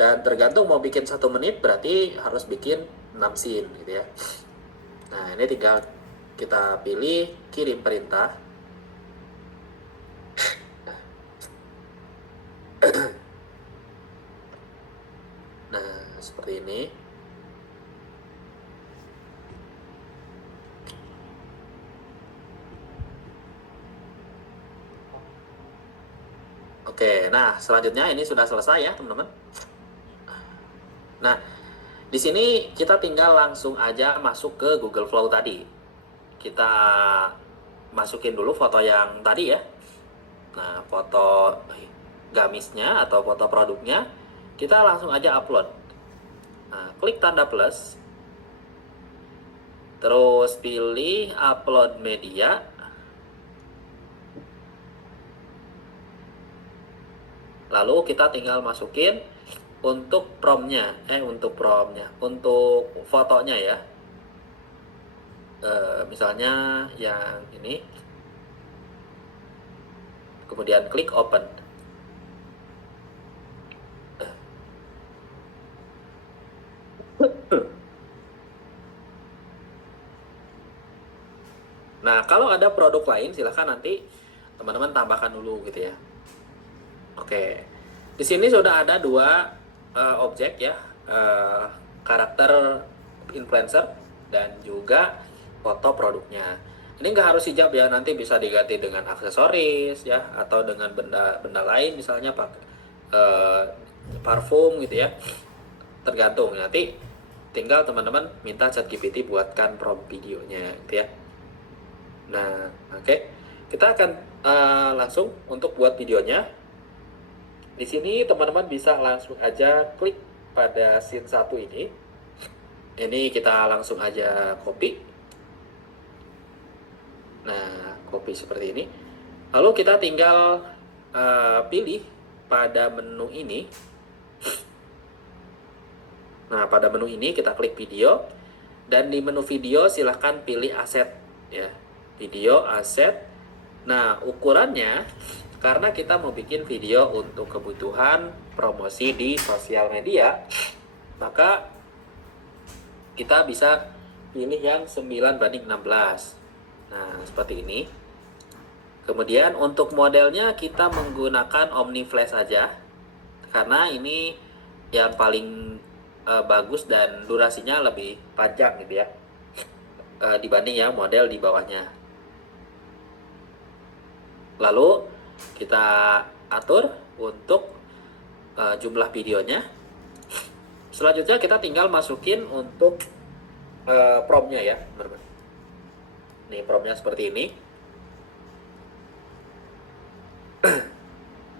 Dan tergantung mau bikin 1 menit berarti harus bikin 6 scene gitu ya. Nah, ini tinggal kita pilih kirim perintah. Nah, seperti ini. Oke, nah selanjutnya ini sudah selesai ya teman-teman. Nah, di sini kita tinggal langsung aja masuk ke Google Flow tadi. Kita masukin dulu foto yang tadi ya. Nah, foto gamisnya atau foto produknya kita langsung aja upload. Nah, klik tanda plus, terus pilih upload media. Lalu kita tinggal masukin untuk untuk fotonya ya. Misalnya yang ini. Kemudian klik open. Nah, kalau ada produk lain silahkan nanti teman-teman tambahkan dulu gitu ya. Oke, di sini sudah ada dua objek ya, karakter influencer dan juga foto produknya. Ini nggak harus hijab ya, nanti bisa diganti dengan aksesoris ya, atau dengan benda lain misalnya parfum gitu ya. Tergantung, nanti tinggal teman-teman minta ChatGPT buatkan prompt videonya gitu ya. Nah, oke. Kita akan langsung untuk buat videonya. Di sini teman-teman bisa langsung aja klik pada scene 1 ini. Ini kita langsung aja copy. Nah, copy seperti ini. Lalu kita tinggal pilih pada menu ini. Nah, pada menu ini kita klik video. Dan di menu video silahkan pilih aset ya. Video, aset. Nah, ukurannya karena kita mau bikin video untuk kebutuhan promosi di sosial media, maka kita bisa pilih yang 9:16. Nah, seperti ini. Kemudian untuk modelnya kita menggunakan OmniFlash aja, karena ini yang paling bagus dan durasinya lebih panjang gitu ya, dibanding yang model di bawahnya. Lalu kita atur untuk jumlah videonya. Selanjutnya kita tinggal masukin untuk promptnya ya, teman-teman. Nih promptnya seperti ini.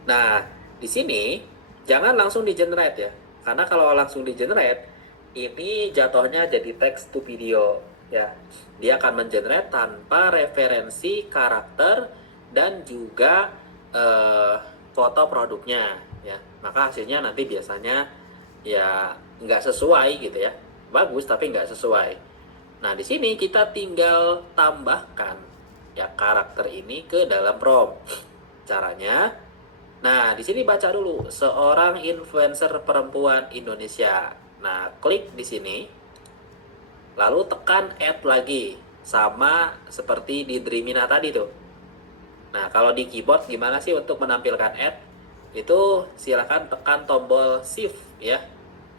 Nah, di sini jangan langsung di generate ya, karena kalau langsung di generate ini jatuhnya jadi text to video ya. Dia akan mengenerate tanpa referensi karakter dan juga foto produknya ya, maka hasilnya nanti biasanya ya nggak sesuai gitu ya, bagus tapi nggak sesuai. Nah, di sini kita tinggal tambahkan ya karakter ini ke dalam prompt. Caranya, nah di sini baca dulu seorang influencer perempuan Indonesia. Nah, klik di sini, lalu tekan add lagi, sama seperti di Dreamina tadi tuh. Nah, kalau di keyboard gimana sih untuk menampilkan add? Itu silahkan tekan tombol shift ya,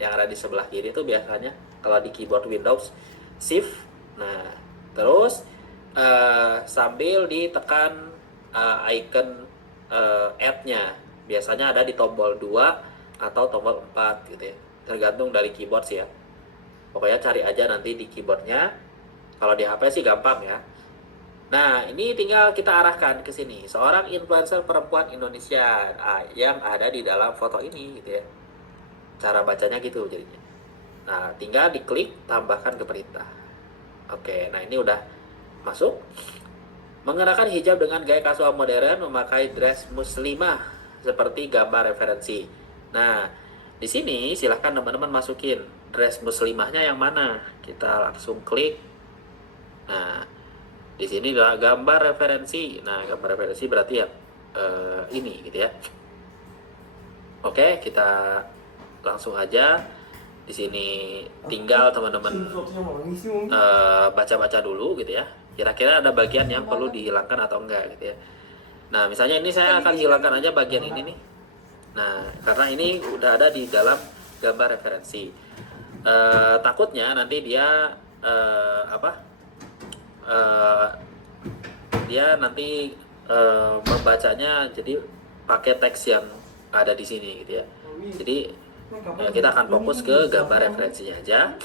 yang ada di sebelah kiri itu biasanya kalau di keyboard Windows shift. Nah, terus sambil ditekan icon add-nya, biasanya ada di tombol 2 atau tombol 4 gitu ya, tergantung dari keyboard sih ya. Pokoknya cari aja nanti di keyboardnya. Kalau di HP sih gampang ya. Nah, ini tinggal kita arahkan ke sini. Seorang influencer perempuan Indonesia yang ada di dalam foto ini gitu ya. Cara bacanya gitu jadinya. Nah, tinggal diklik tambahkan ke perintah. Oke, nah ini udah masuk. Mengenakan hijab dengan gaya kasual modern, memakai dress muslimah seperti gambar referensi. Nah, di sini silahkan teman-teman masukin dress muslimahnya yang mana. Kita langsung klik. Nah, di sini adalah gambar referensi. Nah, gambar referensi berarti ya ini gitu ya. Oke, kita langsung aja. Di sini tinggal teman-teman baca-baca dulu gitu ya. Kira-kira ada bagian yang perlu dihilangkan atau enggak gitu ya. Nah, misalnya ini saya akan hilangkan aja bagian ini nih. Nah, karena ini udah ada di dalam gambar referensi. Takutnya nanti dia dia nanti membacanya jadi pakai teks yang ada di sini gitu ya. Jadi kita akan fokus ke gambar referensinya aja.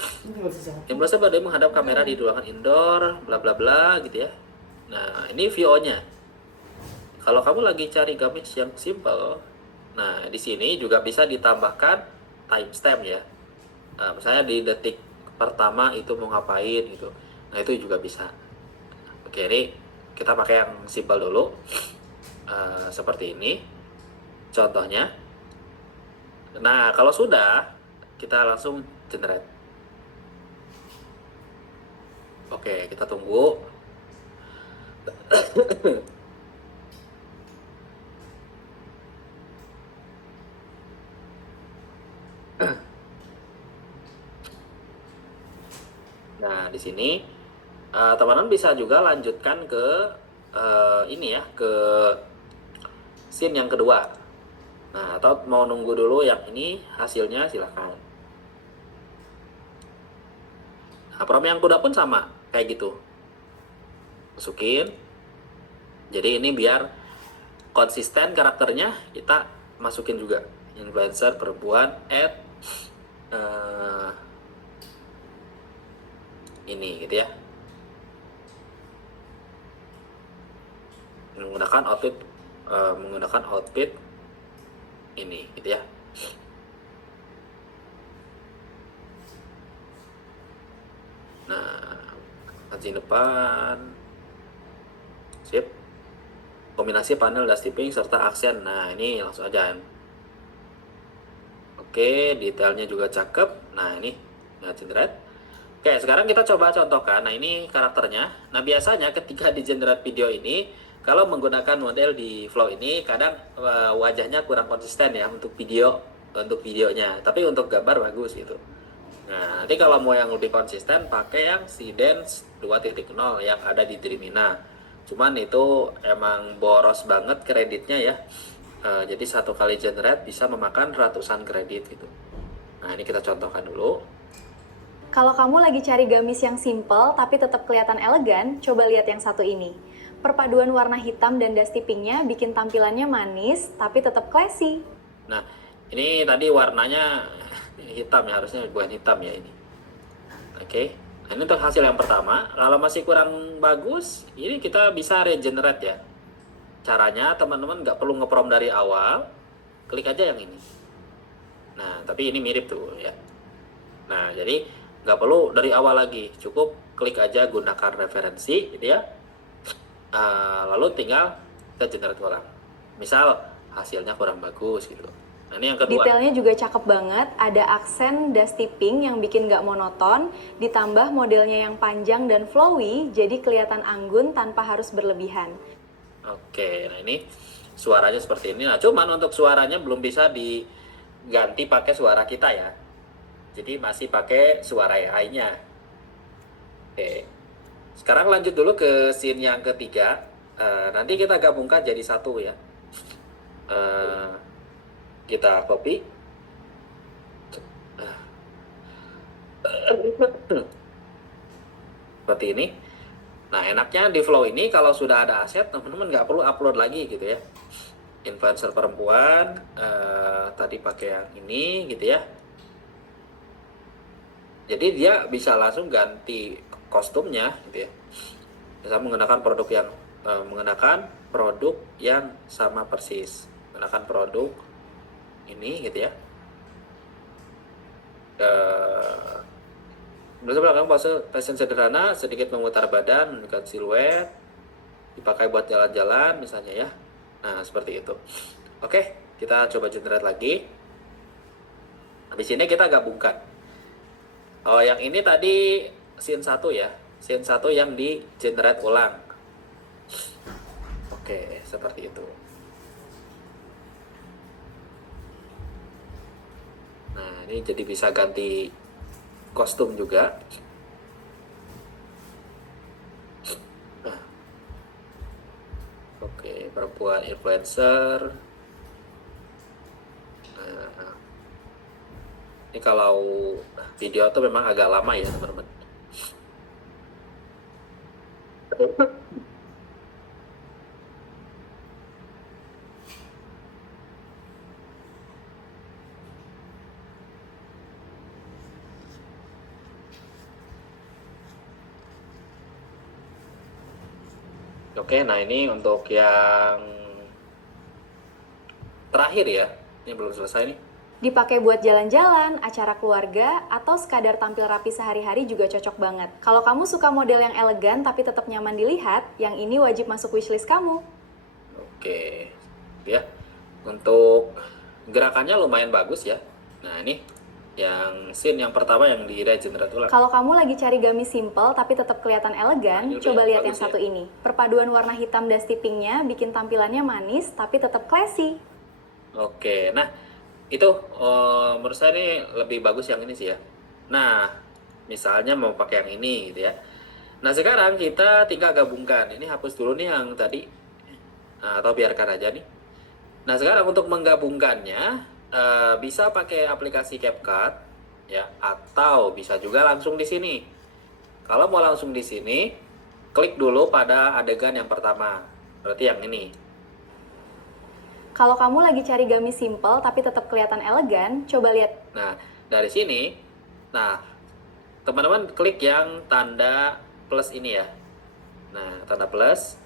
Influencer berdiri menghadap kamera di ruangan indoor, bla bla bla gitu ya. Nah, ini VO-nya. kalau kamu lagi cari gamis yang simple, nah di sini juga bisa ditambahkan timestamp ya. Nah, misalnya di detik pertama itu mau ngapain gitu. Nah itu juga bisa. Oke, ini kita pakai yang simple dulu. Seperti ini contohnya. Nah kalau sudah, kita langsung generate. Oke, kita tunggu. Nah, di sini teman-teman bisa juga lanjutkan ke ini ya, ke scene yang kedua. Nah, atau mau nunggu dulu yang ini hasilnya silahkan. Nah, prompt yang kedua pun sama, kayak gitu. Masukin. Jadi ini biar konsisten karakternya, kita masukin juga. Influencer perempuan add ini gitu ya. Menggunakan outfit ini gitu ya. Nah, anjing depan sip, kombinasi panel dusty pink serta aksen. Nah ini langsung aja. Oke, detailnya juga cakep. Nah ini generate. Oke, sekarang kita coba contohkan. Nah ini karakternya. Nah biasanya ketika di generate video ini, kalau menggunakan model di Flow ini, kadang wajahnya kurang konsisten ya untuk videonya. Tapi untuk gambar bagus gitu. Nah, nanti kalau mau yang lebih konsisten, pakai yang si Dance 2.0 yang ada di Dreamina. Cuman itu emang boros banget kreditnya ya. Jadi satu kali generate bisa memakan ratusan kredit gitu. Nah, ini kita contohkan dulu. Kalau kamu lagi cari gamis yang simple tapi tetap kelihatan elegan, coba lihat yang satu ini. Perpaduan warna hitam dan dusty pinknya bikin tampilannya manis tapi tetap classy. Nah, ini tadi warnanya hitam ya, harusnya bukan hitam ya ini. Oke. Nah, ini untuk hasil yang pertama. Kalau masih kurang bagus, ini kita bisa regenerate ya. Caranya teman-teman nggak perlu ngeprom dari awal, klik aja yang ini. Nah, tapi ini mirip tuh ya. Nah, jadi nggak perlu dari awal lagi, cukup klik aja gunakan referensi gitu ya. Lalu tinggal kita generate ulang. Misal hasilnya kurang bagus gitu. Nah, ini yang kedua. Detailnya juga cakep banget, ada aksen dusty pink yang bikin nggak monoton, ditambah modelnya yang panjang dan flowy, jadi kelihatan anggun tanpa harus berlebihan. Oke, nah ini suaranya seperti ini. Nah, cuman untuk suaranya belum bisa diganti pakai suara kita ya. Jadi masih pakai suara AI-nya. Oke. Sekarang lanjut dulu ke scene yang ketiga. Nanti kita gabungkan jadi satu ya. Kita copy. Seperti ini. Nah, enaknya di Flow ini kalau sudah ada aset, teman-teman nggak perlu upload lagi gitu ya. Influencer perempuan, tadi pakai yang ini gitu ya. Jadi dia bisa langsung ganti kostumnya gitu ya. Bisa menggunakan produk yang sama persis. Menggunakan produk ini gitu ya. Menurut belakang pose fashion sederhana, sedikit memutar badan, menunjukkan siluet, dipakai buat jalan-jalan misalnya ya. Nah, seperti itu. Oke, kita coba generate lagi. Habis ini kita gabungkan. Oh, yang ini tadi scene 1 ya. Scene 1 yang di generate ulang. Oke, seperti itu. Nah, ini jadi bisa ganti kostum juga. Nah. Oke, perempuan influencer. Nah, ini kalau video tuh memang agak lama ya teman-teman. Oke, nah ini untuk yang terakhir ya. Ini belum selesai nih. Dipakai buat jalan-jalan, acara keluarga, atau sekadar tampil rapi sehari-hari juga cocok banget. Kalau kamu suka model yang elegan tapi tetap nyaman dilihat, yang ini wajib masuk wishlist kamu. Oke, ya. Untuk gerakannya lumayan bagus ya. Nah ini yang scene yang pertama yang di regenerate ulang. Kalau kamu lagi cari gamis simple tapi tetap kelihatan elegan, Nah, ini coba udah lihat yang bagus ya. satu ini. Perpaduan warna hitam dusty pinknya bikin tampilannya manis tapi tetap classy. Oke, nah itu menurut saya ini lebih bagus yang ini sih ya. Nah, misalnya mau pakai yang ini gitu ya. Nah sekarang kita tinggal gabungkan. Ini hapus dulu nih yang tadi. Nah, atau biarkan aja nih. Nah sekarang untuk menggabungkannya bisa pakai aplikasi CapCut ya, atau bisa juga langsung di sini. Kalau mau langsung di sini, klik dulu pada adegan yang pertama. Berarti yang ini. Kalau kamu lagi cari gamis simple tapi tetap kelihatan elegan, coba lihat. Nah, dari sini, nah, teman-teman klik yang tanda plus ini ya. Nah, tanda plus.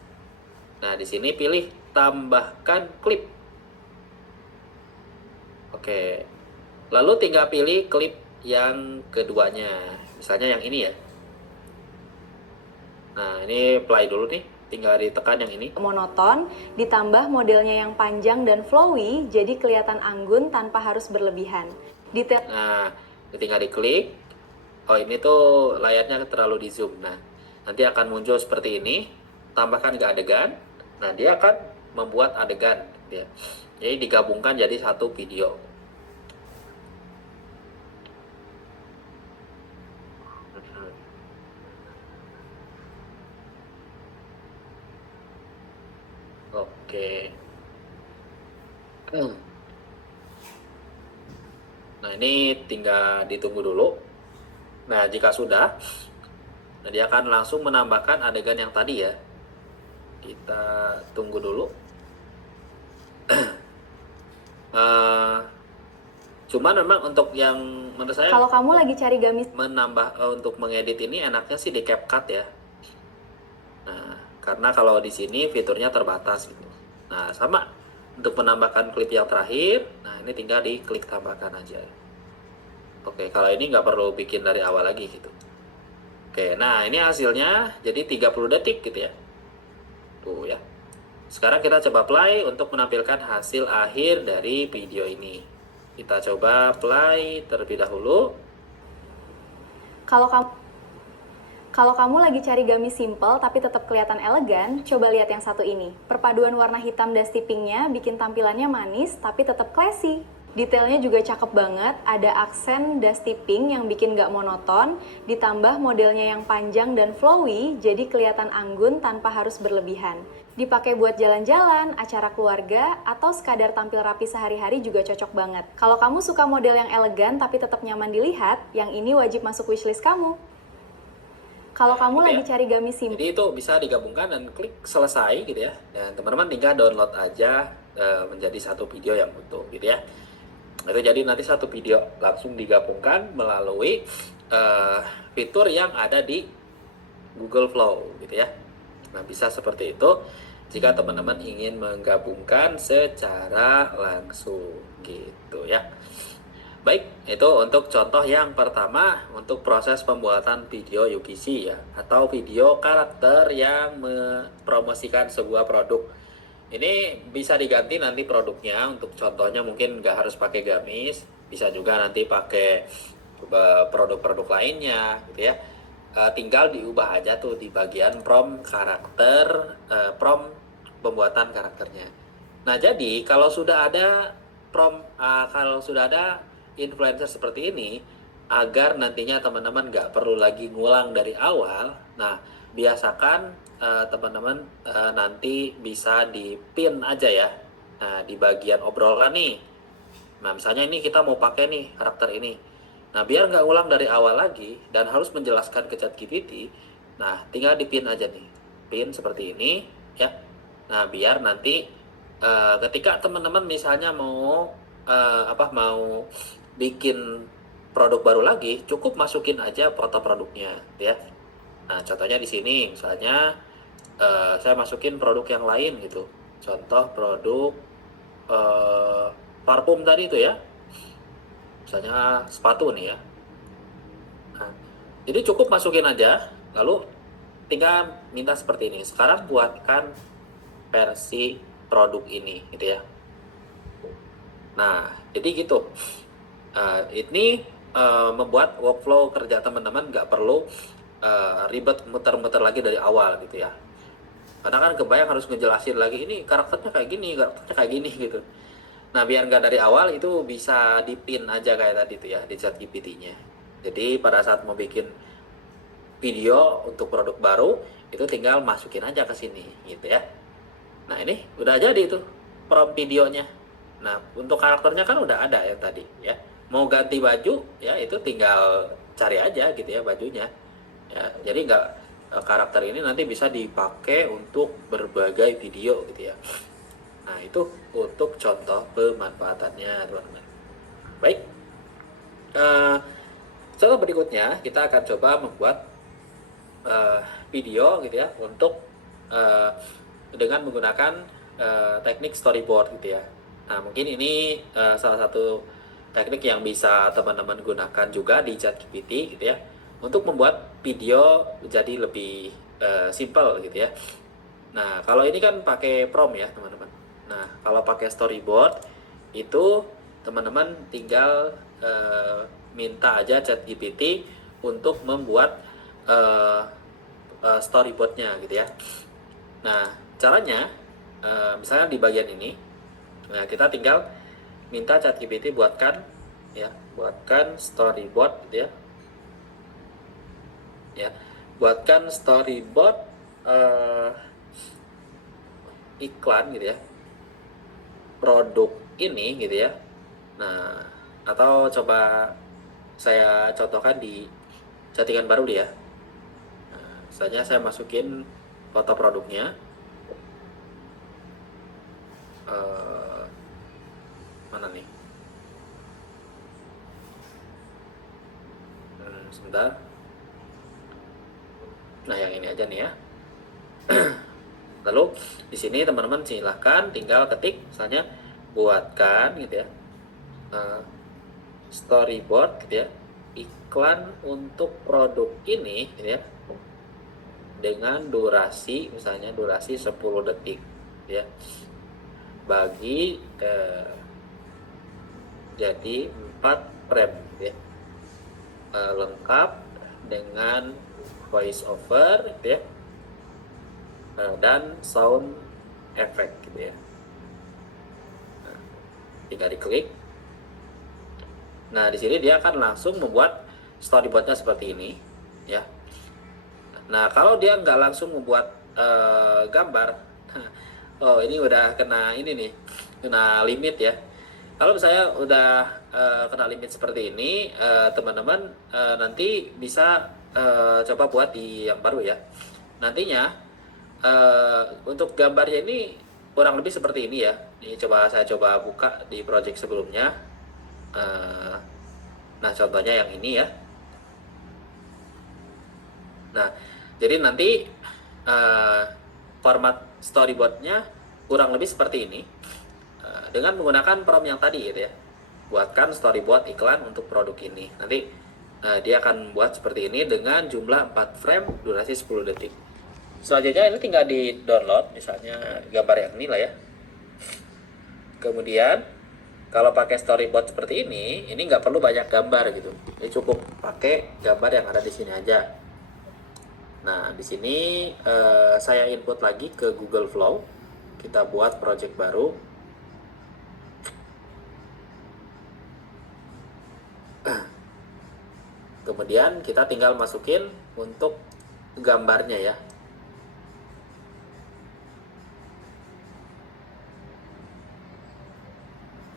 Nah, di sini pilih tambahkan klip. Oke. Lalu tinggal pilih klip yang keduanya. Misalnya yang ini ya. Nah, ini play dulu nih. Tinggal ditekan yang ini. Monoton, ditambah modelnya yang panjang dan flowy, jadi kelihatan anggun tanpa harus berlebihan. Detail Nah, tinggal diklik. Oh, ini tuh layarnya terlalu di zoom. Nah, nanti akan muncul seperti ini. Tambahkan ke adegan. Nah, dia akan membuat adegan. Ya. Jadi digabungkan jadi satu video. Oke. Nah, ini tinggal ditunggu dulu. Nah, jika sudah, dia akan langsung menambahkan adegan yang tadi ya. Kita tunggu dulu. Cuman memang untuk yang menurut saya kalau kamu lagi cari gamis menambah untuk mengedit ini enaknya sih di CapCut ya. Nah, karena kalau di sini fiturnya terbatas gitu. Nah, sama untuk menambahkan klip yang terakhir. Nah, ini tinggal diklik tambahkan aja. Oke, kalau ini nggak perlu bikin dari awal lagi gitu. Oke, nah ini hasilnya jadi 30 detik gitu ya. Tuh ya. Sekarang kita coba play untuk menampilkan hasil akhir dari video ini. Kita coba play terlebih dahulu. Kalau kamu lagi cari gamis simple tapi tetap kelihatan elegan, coba lihat yang satu ini. Perpaduan warna hitam dusty pinknya bikin tampilannya manis tapi tetap classy. Detailnya juga cakep banget, ada aksen dusty pink yang bikin gak monoton, ditambah modelnya yang panjang dan flowy, jadi kelihatan anggun tanpa harus berlebihan. Dipakai buat jalan-jalan, acara keluarga, atau sekadar tampil rapi sehari-hari juga cocok banget. Kalau kamu suka model yang elegan tapi tetap nyaman dilihat, yang ini wajib masuk wishlist kamu. Kalau kamu Gitu lagi ya. cari gamis simple, Jadi itu bisa digabungkan dan klik selesai gitu ya. Dan teman-teman tinggal download aja menjadi satu video yang utuh gitu ya. Itu jadi nanti satu video langsung digabungkan melalui fitur yang ada di Google Flow gitu ya. Nah, bisa seperti itu jika teman-teman ingin menggabungkan secara langsung gitu ya. Baik, itu untuk contoh yang pertama untuk proses pembuatan video UGC ya, atau video karakter yang mempromosikan sebuah produk. Ini bisa diganti nanti produknya, untuk contohnya mungkin nggak harus pakai gamis, bisa juga nanti pakai produk-produk lainnya gitu ya. Tinggal diubah aja tuh di bagian prompt karakter, prompt pembuatan karakternya. Nah, jadi kalau sudah ada kalau sudah ada influencer seperti ini, agar nantinya teman-teman nggak perlu lagi ngulang dari awal, nah biasakan teman-teman nanti bisa di-pin aja ya. Nah, di bagian obrolan nih. Nah, misalnya ini kita mau pakai nih karakter ini. Nah, biar nggak ngulang dari awal lagi dan harus menjelaskan ke ChatGPT, nah tinggal di-pin aja nih. Pin seperti ini ya. Nah, biar nanti ketika teman-teman misalnya mau mau bikin produk baru lagi, cukup masukin aja foto produknya ya. Nah, contohnya di sini misalnya saya masukin produk yang lain gitu. Contoh produk parfum tadi itu ya, misalnya sepatu nih ya. Nah, jadi cukup masukin aja, lalu tinggal minta seperti ini. Sekarang buatkan versi produk ini, gitu ya. Nah, jadi gitu. Ini membuat workflow kerja teman-teman nggak perlu ribet muter-muter lagi dari awal gitu ya. Karena kan kebayang harus ngejelasin lagi ini karakternya kayak gini gitu. Nah, biar nggak dari awal itu bisa dipin aja kayak tadi tuh ya di ChatGPT-nya. Jadi pada saat mau bikin video untuk produk baru itu tinggal masukin aja ke sini gitu ya. Nah, ini udah jadi itu prompt videonya. Nah, untuk karakternya kan udah ada ya tadi ya. Mau ganti baju ya itu tinggal cari aja gitu ya bajunya. Ya, jadi nggak karakter ini nanti bisa dipakai untuk berbagai video gitu ya. Nah, itu untuk contoh pemanfaatannya teman-teman. Baik, contoh berikutnya kita akan coba membuat video gitu ya untuk dengan menggunakan teknik storyboard gitu ya. Nah, mungkin ini salah satu teknik yang bisa teman-teman gunakan juga di ChatGPT gitu ya untuk membuat video jadi lebih simple gitu ya. Nah, kalau ini kan pakai prompt ya teman-teman. Nah, kalau pakai storyboard itu teman-teman tinggal minta aja ChatGPT untuk membuat storyboardnya gitu ya. Nah, caranya misalnya di bagian ini, nah kita tinggal minta ChatGPT buatkan storyboard gitu ya. Ya, buatkan storyboard iklan gitu ya. Produk ini gitu ya. Nah, atau coba saya contohkan di chattingan baru dia. Nah, misalnya saya masukin foto produknya. Mana nih? Sebentar. Nah, yang ini aja nih ya. Lalu di sini teman-teman silahkan tinggal ketik misalnya buatkan gitu ya storyboard gitu ya iklan untuk produk ini gitu ya dengan durasi misalnya durasi 10 detik gitu ya bagi jadi 4 frame gitu ya lengkap dengan voice over gitu ya dan sound effect gitu ya. Nah, tinggal diklik. Nah, di sini dia akan langsung membuat storyboardnya seperti ini, ya. Nah, kalau dia nggak langsung membuat gambar, oh ini udah kena ini nih, kena limit ya. Kalau misalnya udah kena limit seperti ini, teman-teman nanti bisa coba buat di yang baru ya. Nantinya untuk gambarnya ini kurang lebih seperti ini ya. Ini saya coba buka di project sebelumnya. Nah, contohnya yang ini ya. Nah, jadi nanti format storyboardnya kurang lebih seperti ini dengan menggunakan prompt yang tadi gitu ya. Buatkan storyboard iklan untuk produk ini. Nanti dia akan buat seperti ini dengan jumlah 4 frame durasi 10 detik. Selanjutnya ini tinggal di download misalnya gambar yang ini lah ya. Kemudian kalau pakai storyboard seperti ini nggak perlu banyak gambar gitu. Ini cukup pakai gambar yang ada di sini aja. Nah, di sini saya input lagi ke Google Flow. Kita buat project baru. Kemudian kita tinggal masukin untuk gambarnya ya.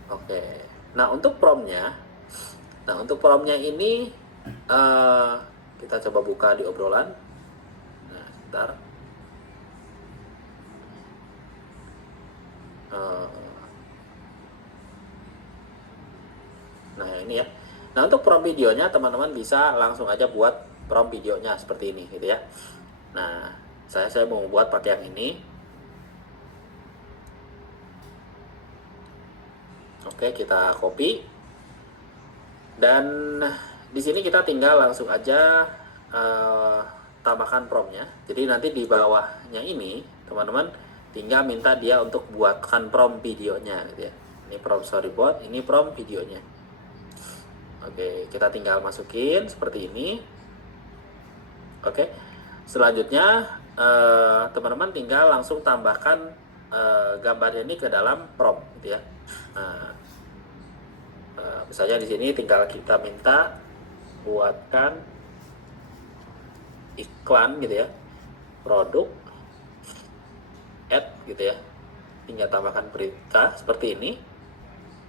Oke, nah untuk promptnya ini kita coba buka di obrolan. Nah, sebentar. Nah, ini ya. Nah, untuk prompt videonya teman-teman bisa langsung aja buat prompt videonya seperti ini gitu ya. Nah, saya mau buat pakai yang ini. Oke, kita copy. Dan di sini kita tinggal langsung aja tambahkan prompt-nya. Jadi nanti di bawahnya ini teman-teman tinggal minta dia untuk buatkan prompt videonya gitu ya. Ini prompt storyboard, ini prompt videonya. Oke, kita tinggal masukin seperti ini. Oke, selanjutnya teman-teman tinggal langsung tambahkan gambarnya ini ke dalam prompt gitu ya. Misalnya di sini tinggal kita minta buatkan iklan gitu ya, produk, ad gitu ya. Tinggal tambahkan berita seperti ini.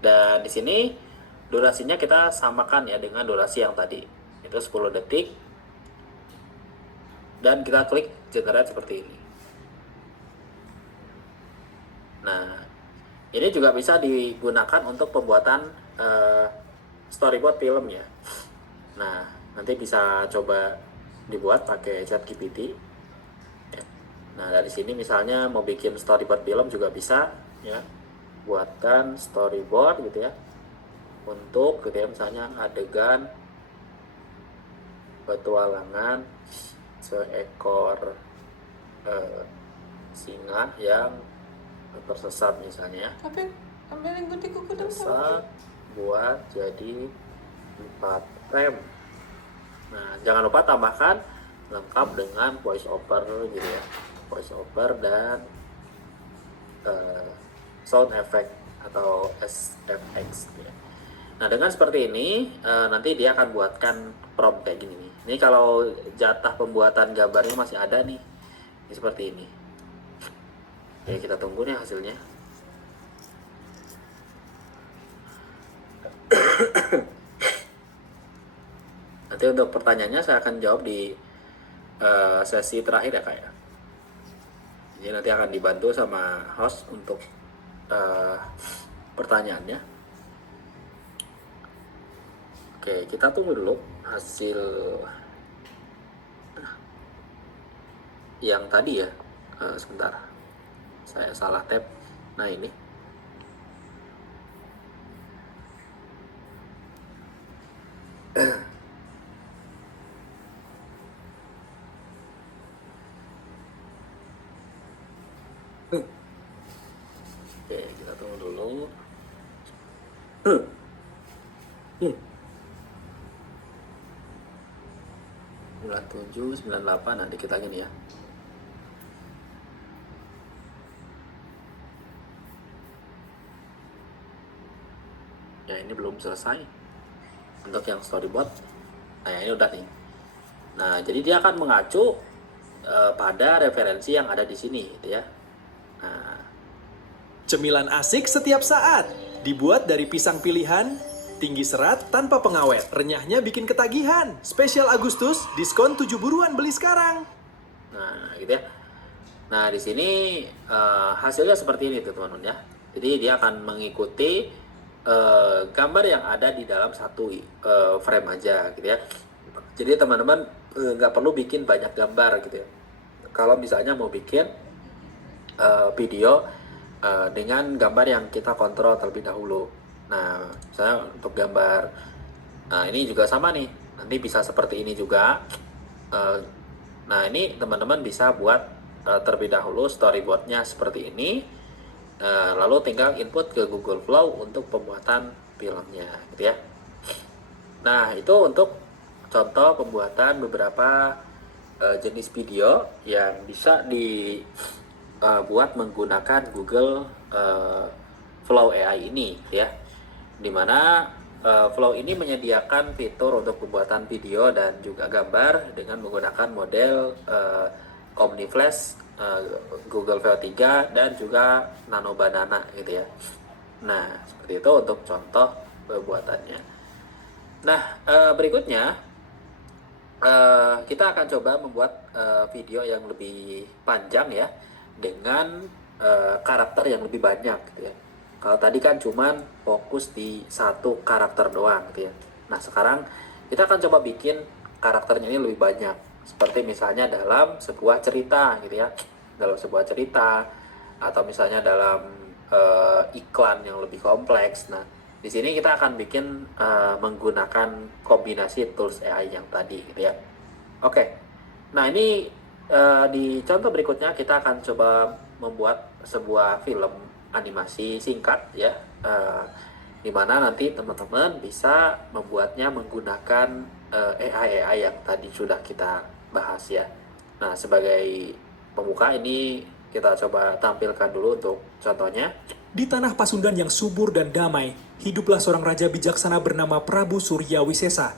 Dan di sini durasinya kita samakan ya dengan durasi yang tadi, itu 10 detik. Dan kita klik generate seperti ini. Nah, ini juga bisa digunakan untuk pembuatan storyboard film ya. Nah, nanti bisa coba dibuat pakai ChatGPT. Ya. Nah, dari sini misalnya mau bikin storyboard film juga bisa ya. Buatkan storyboard gitu ya. Untuk gitu ya, misalnya adegan petualangan seekor singa yang tersesat misalnya ya. Tapi ambilin gunting kuku dong. Tersesat buat jadi 4 frame. Nah, jangan lupa tambahkan lengkap dengan voice over gitu ya. Voice over dan sound effect atau SFX ya. Nah, dengan seperti ini nanti dia akan buatkan prompt kayak gini nih. Ini kalau jatah pembuatan gambarnya masih ada nih. Ini seperti ini. Oke, kita tunggu nih hasilnya. Nanti untuk pertanyaannya saya akan jawab di sesi terakhir ya Kak ya. Jadi nanti akan dibantu sama host untuk pertanyaannya. Oke, kita tunggu dulu hasil yang tadi ya. Sebentar, saya salah tab. Nah ini. Oke, kita tunggu dulu. 97, 98, nanti kita gini ya. Ya, ini belum selesai untuk yang storyboard. Nah, ini udah nih. Nah, jadi dia akan mengacu pada referensi yang ada di sini gitu ya. Nah, Cemilan asik setiap saat. Dibuat dari pisang pilihan, tinggi serat tanpa pengawet. Renyahnya bikin ketagihan. Spesial Agustus, diskon 7 buruan beli sekarang. nah gitu ya. Nah, di sini hasilnya seperti ini tuh teman-teman ya. Jadi dia akan mengikuti gambar yang ada di dalam satu frame aja gitu ya. Jadi teman-teman nggak perlu bikin banyak gambar gitu ya. Kalau misalnya mau bikin video dengan gambar yang kita kontrol terlebih dahulu. Nah, misalnya untuk gambar, nah ini juga sama nih. Nanti bisa seperti ini juga. Nah, ini teman-teman bisa buat terlebih dahulu storyboardnya seperti ini. Lalu tinggal input ke Google Flow untuk pembuatan filmnya gitu ya. Nah, itu untuk contoh pembuatan beberapa jenis video yang bisa dibuat menggunakan Google Flow AI ini ya. Dimana Flow ini menyediakan fitur untuk pembuatan video dan juga gambar dengan menggunakan model OmniFlash, Google Veo 3 dan juga Nano Banana gitu ya. Nah, seperti itu untuk contoh pembuatannya. Nah, berikutnya kita akan coba membuat video yang lebih panjang ya, dengan karakter yang lebih banyak gitu ya. Kalau tadi kan cuman fokus di satu karakter doang gitu ya. Nah, sekarang kita akan coba bikin karakternya ini lebih banyak. Seperti misalnya dalam sebuah cerita gitu ya. Dalam sebuah cerita, atau misalnya dalam iklan yang lebih kompleks. Nah, di sini kita akan bikin menggunakan kombinasi tools AI yang tadi gitu ya. Oke. Nah, ini di contoh berikutnya kita akan coba membuat sebuah film animasi singkat ya. Di mana nanti teman-teman bisa membuatnya menggunakan AI yang tadi sudah kita bahas ya. Nah, sebagai pembuka ini kita coba tampilkan dulu untuk contohnya. Di tanah Pasundan yang subur dan damai, hiduplah seorang raja bijaksana bernama Prabu Surya Wisesa.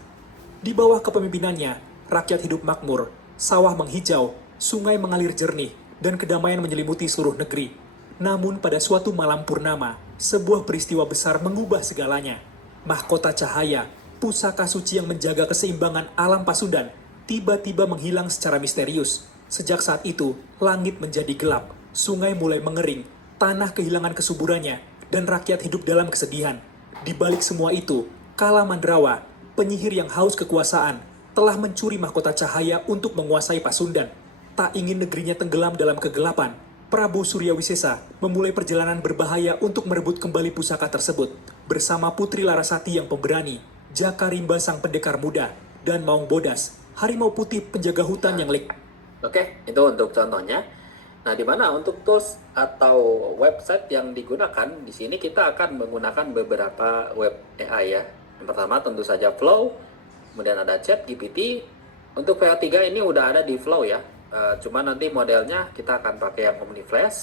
Di bawah kepemimpinannya, rakyat hidup makmur, sawah menghijau, sungai mengalir jernih, dan kedamaian menyelimuti seluruh negeri. Namun pada suatu malam purnama, sebuah peristiwa besar mengubah segalanya. Mahkota cahaya, pusaka suci yang menjaga keseimbangan alam Pasundan, tiba-tiba menghilang secara misterius. Sejak saat itu, langit menjadi gelap, sungai mulai mengering, tanah kehilangan kesuburannya, dan rakyat hidup dalam kesedihan. Di balik semua itu, Kala Mandrawa, penyihir yang haus kekuasaan, telah mencuri mahkota cahaya untuk menguasai Pasundan. Tak ingin negerinya tenggelam dalam kegelapan, Prabu Surya Wisesa memulai perjalanan berbahaya untuk merebut kembali pusaka tersebut bersama Putri Larasati yang pemberani, Jaka Rimba sang pendekar muda, dan Maung Bodas, harimau putih penjaga hutan yang Oke, itu untuk contohnya. Nah, di mana untuk tools atau website yang digunakan, di sini kita akan menggunakan beberapa web AI ya. Yang pertama tentu saja Flow, kemudian ada ChatGPT. Untuk VH3 ini udah ada di Flow ya. Cuma nanti modelnya kita akan pakai yang OmniFlash.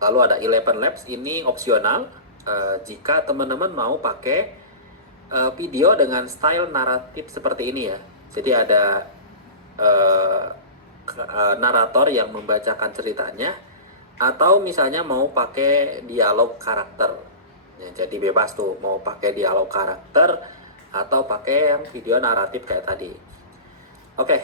Lalu ada Eleven Labs, ini opsional. Jika teman-teman mau pakai video dengan style naratif seperti ini ya. Jadi ada narator yang membacakan ceritanya, atau misalnya mau pakai dialog karakter ya, jadi bebas tuh mau pakai dialog karakter atau pakai yang video naratif kayak tadi. Oke,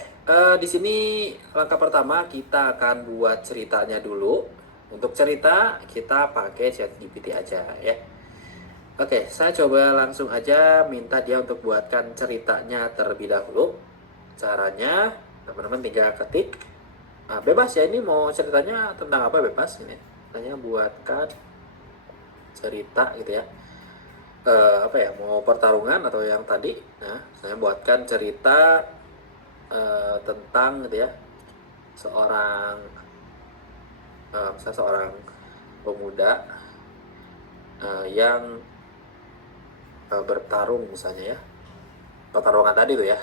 di sini langkah pertama kita akan buat ceritanya dulu. Untuk cerita kita pakai ChatGPT aja ya. Oke, saya coba langsung aja minta dia untuk buatkan ceritanya terlebih dahulu. Caranya teman-teman tinggal ketik. Nah, bebas ya, ini mau ceritanya tentang apa bebas ini. Tanya buatkan cerita gitu ya. Apa ya, mau pertarungan atau yang tadi. Nah, saya buatkan cerita tentang gitu ya. Misalnya seorang pemuda yang bertarung misalnya ya. Pertarungan tadi tuh ya.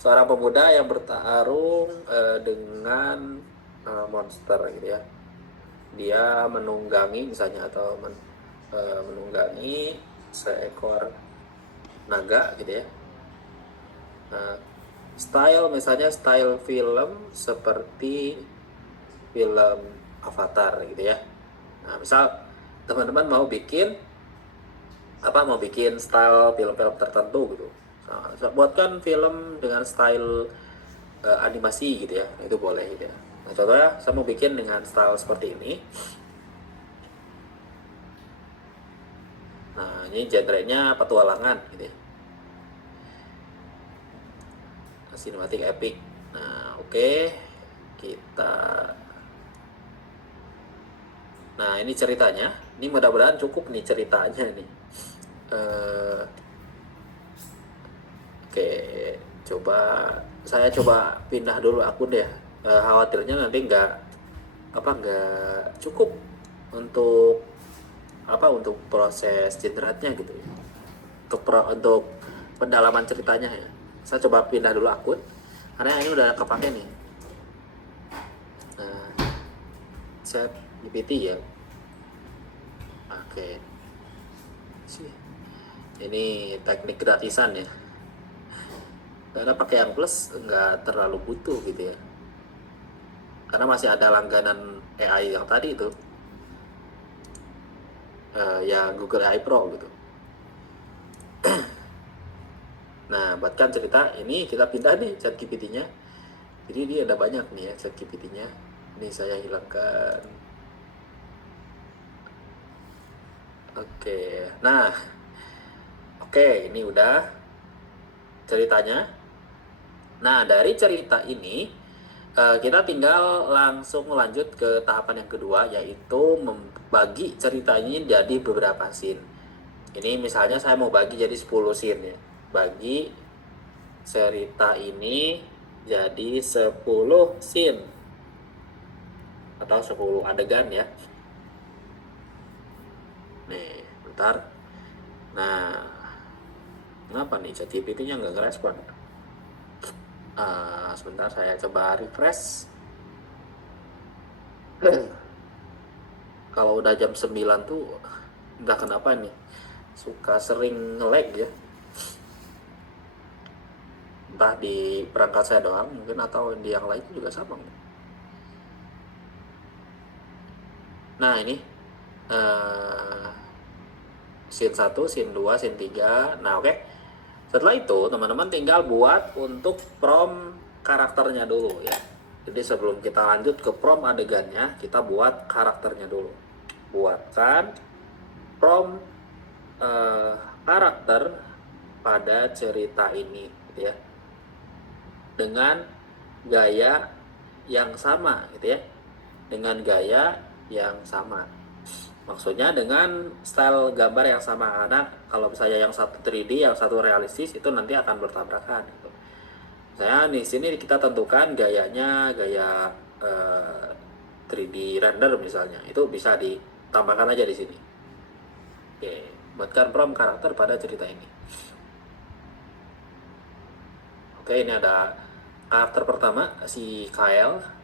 Seorang pemuda yang bertarung dengan monster gitu ya. Dia menunggangi misalnya atau menunggangi seekor naga gitu ya. Misalnya style film seperti film Avatar gitu ya. Nah, misal teman-teman mau bikin style film-film tertentu gitu. Nah, buatkan film dengan style animasi gitu ya, itu boleh gitu ya. Nah, contohnya saya mau bikin dengan style seperti ini. Nah, ini genre-nya petualangan gitu ya. Cinematic epic. Nah, oke. Nah, ini ceritanya. Ini mudah-mudahan cukup nih ceritanya nih. Oke, saya coba pindah dulu akun deh. Khawatirnya nanti nggak cukup untuk proses generate-nya gitu ya. Untuk pendalaman ceritanya ya. Saya coba pindah dulu akun karena ini udah kepake nih. Nah, ChatGPT ya. Oke. Ini teknik gratisan ya. Karena pakai yang plus nggak terlalu butuh gitu ya. Karena masih ada langganan AI yang tadi itu. Ya Google AI Pro gitu. Nah, buatkan cerita ini kita pindah nih ChatGPT-nya. Jadi dia ada banyak nih ya ChatGPT-nya. Ini saya hilangkan. Oke. Nah. Oke, ini udah ceritanya. Nah, dari cerita ini Kita tinggal langsung lanjut ke tahapan yang kedua, yaitu membagi cerita ini jadi beberapa scene. Ini misalnya saya mau bagi jadi 10 scene ya. Bagi cerita ini jadi 10 scene atau 10 adegan ya. Nih, bentar. Nah, kenapa nih ChatGPT-nya nggak ngerespon? Sebentar saya coba refresh. Kalau udah jam 9 tuh entah kenapa nih suka sering nge-lag ya. Entah di perangkat saya doang mungkin atau di yang lain juga sama. Nah, ini scene 1, scene 2, scene 3. Nah, oke. Setelah itu, teman-teman tinggal buat untuk prom karakternya dulu ya. Jadi sebelum kita lanjut ke prom adegannya, kita buat karakternya dulu. Buatkan prom karakter pada cerita ini gitu ya. Dengan gaya yang sama gitu ya. Dengan gaya yang sama. Maksudnya dengan style gambar yang sama, karena kalau misalnya yang satu 3D, yang satu realistis itu nanti akan bertabrakan gitu. Saya di sini kita tentukan gayanya gaya 3D render misalnya, itu bisa ditambahkan aja di sini. Oke, buatkan prom karakter pada cerita ini. Oke, ini ada karakter pertama si Kyle.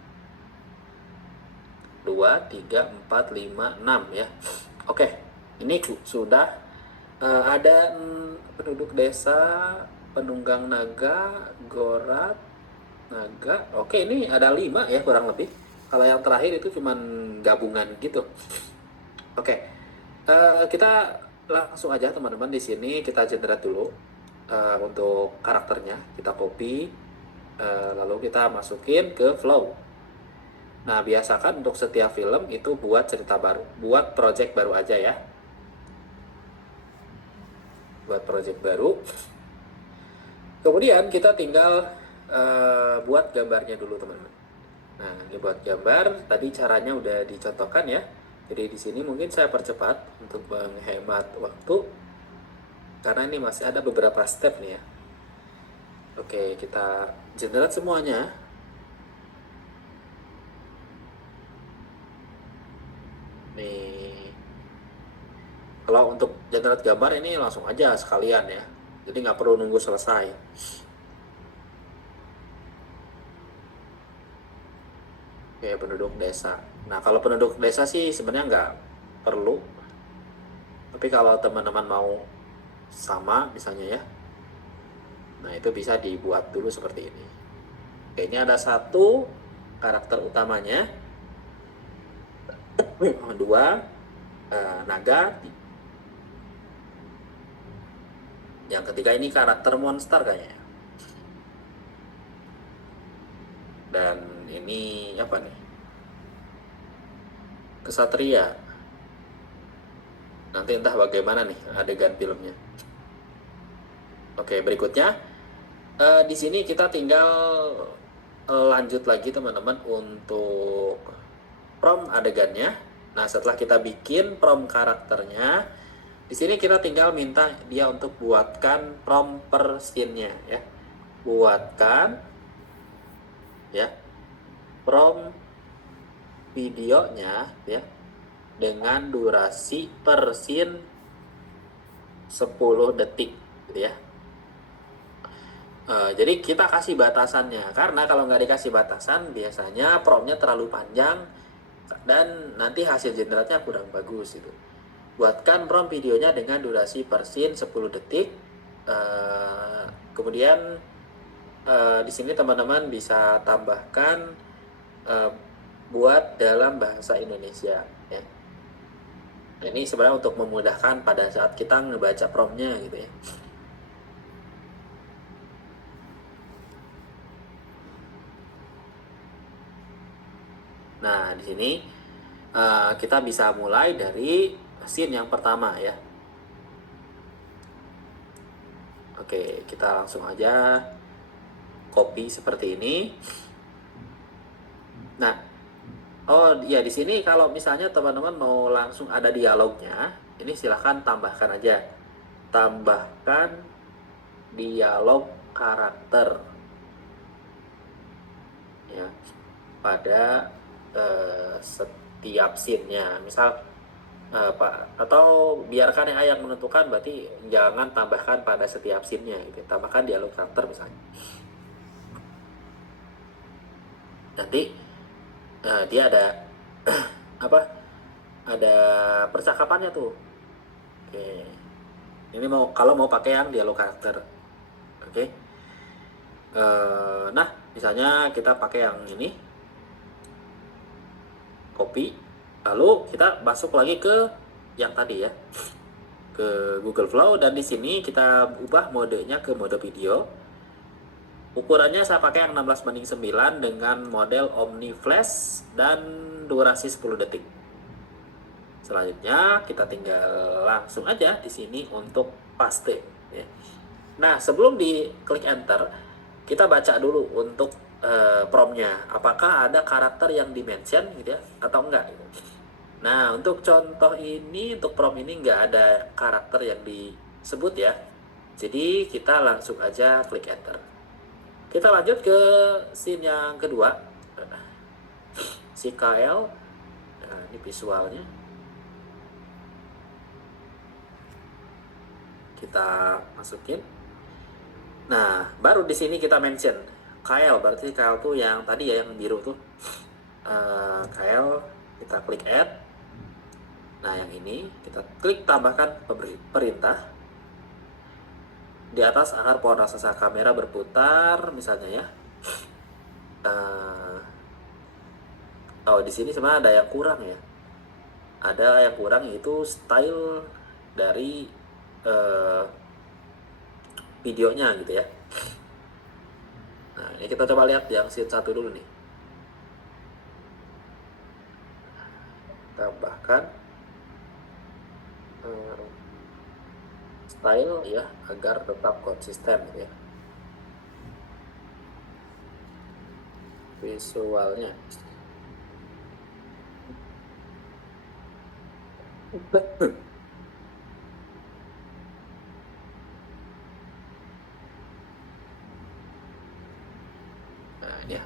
2, 3, 4, 5, 6 ya. Oke, ini sudah ada penduduk desa, penunggang naga, gorat, naga. Oke, ini ada 5 ya kurang lebih. Kalau yang terakhir itu cuman gabungan gitu. Oke, kita langsung aja teman-teman di sini kita generate dulu untuk karakternya. Kita copy, lalu kita masukin ke flow. Nah, biasakan untuk setiap film itu buat cerita baru, buat project baru aja ya. Buat project baru. Kemudian kita tinggal buat gambarnya dulu, teman-teman. Nah, ini buat gambar, tadi caranya udah dicontohkan ya. Jadi di sini mungkin saya percepat untuk menghemat waktu. Karena ini masih ada beberapa step nih ya. Oke, kita generate semuanya. Nih, kalau untuk generate gambar ini langsung aja sekalian ya, jadi nggak perlu nunggu selesai. Oke, penduduk desa. Nah, kalau penduduk desa sih sebenarnya nggak perlu, tapi kalau teman-teman mau sama misalnya ya, nah itu bisa dibuat dulu seperti ini. Oke, ini ada satu karakter utamanya. 2 naga. Yang ketiga ini karakter monster kayaknya. Dan ini apa nih? Kesatria. Nanti entah bagaimana nih adegan filmnya. Oke, berikutnya di sini kita tinggal lanjut lagi teman-teman untuk prom adegannya. Nah, setelah kita bikin prom karakternya, di sini kita tinggal minta dia untuk buatkan prom per scene-nya ya. Buatkan ya prom videonya ya dengan durasi per scene 10 detik gitu ya. Jadi kita kasih batasannya, karena kalau nggak dikasih batasan biasanya promnya terlalu panjang dan nanti hasil generatnya kurang bagus gitu. Buatkan prom videonya dengan durasi per scene 10 detik. Kemudian di sini teman-teman bisa tambahkan buat dalam bahasa Indonesia ya. Ini sebenarnya untuk memudahkan pada saat kita ngebaca promnya gitu ya. Nah, di sini kita bisa mulai dari scene yang pertama ya. Oke, kita langsung aja copy seperti ini. Nah, oh ya di sini kalau misalnya teman-teman mau langsung ada dialognya, ini silahkan tambahkan aja. Tambahkan dialog karakter ya pada setiap scene-nya. Misal Pak, atau biarkan AI yang menentukan, berarti jangan tambahkan pada setiap scene-nya gitu. Tambahkan dialog karakter misalnya. Nanti dia ada apa? Ada percakapannya tuh. Oke. Ini kalau mau pakai yang dialog karakter. Oke. Nah, misalnya kita pakai yang ini. Copy. Lalu kita masuk lagi ke yang tadi ya. Ke Google Flow, dan di sini kita ubah modenya ke mode video. Ukurannya saya pakai yang 16:9 dengan model Omni Flash dan durasi 10 detik. Selanjutnya kita tinggal langsung aja di sini untuk paste ya. Nah, sebelum diklik enter, kita baca dulu untuk prompt-nya. Apakah ada karakter yang dimention gitu ya atau enggak gitu. Nah, untuk contoh ini, untuk prompt ini nggak ada karakter yang disebut ya. Jadi kita langsung aja klik enter. Kita lanjut ke scene yang kedua. Si KL. Nah, ini visualnya. Kita masukin. Nah, baru di sini kita mention KL. Berarti KL tuh yang tadi ya, yang biru tuh. KL, kita klik add. Nah, yang ini kita klik tambahkan perintah. Di atas agar pohon raksasa kamera berputar misalnya ya. Oh, di sini sebenarnya ada yang kurang ya. Ada yang kurang, yaitu style dari videonya gitu ya. Nah, ini kita coba lihat yang scene 1 dulu nih. Tambahkan style ya agar tetap konsisten gitu ya. Visualnya nah ini ya,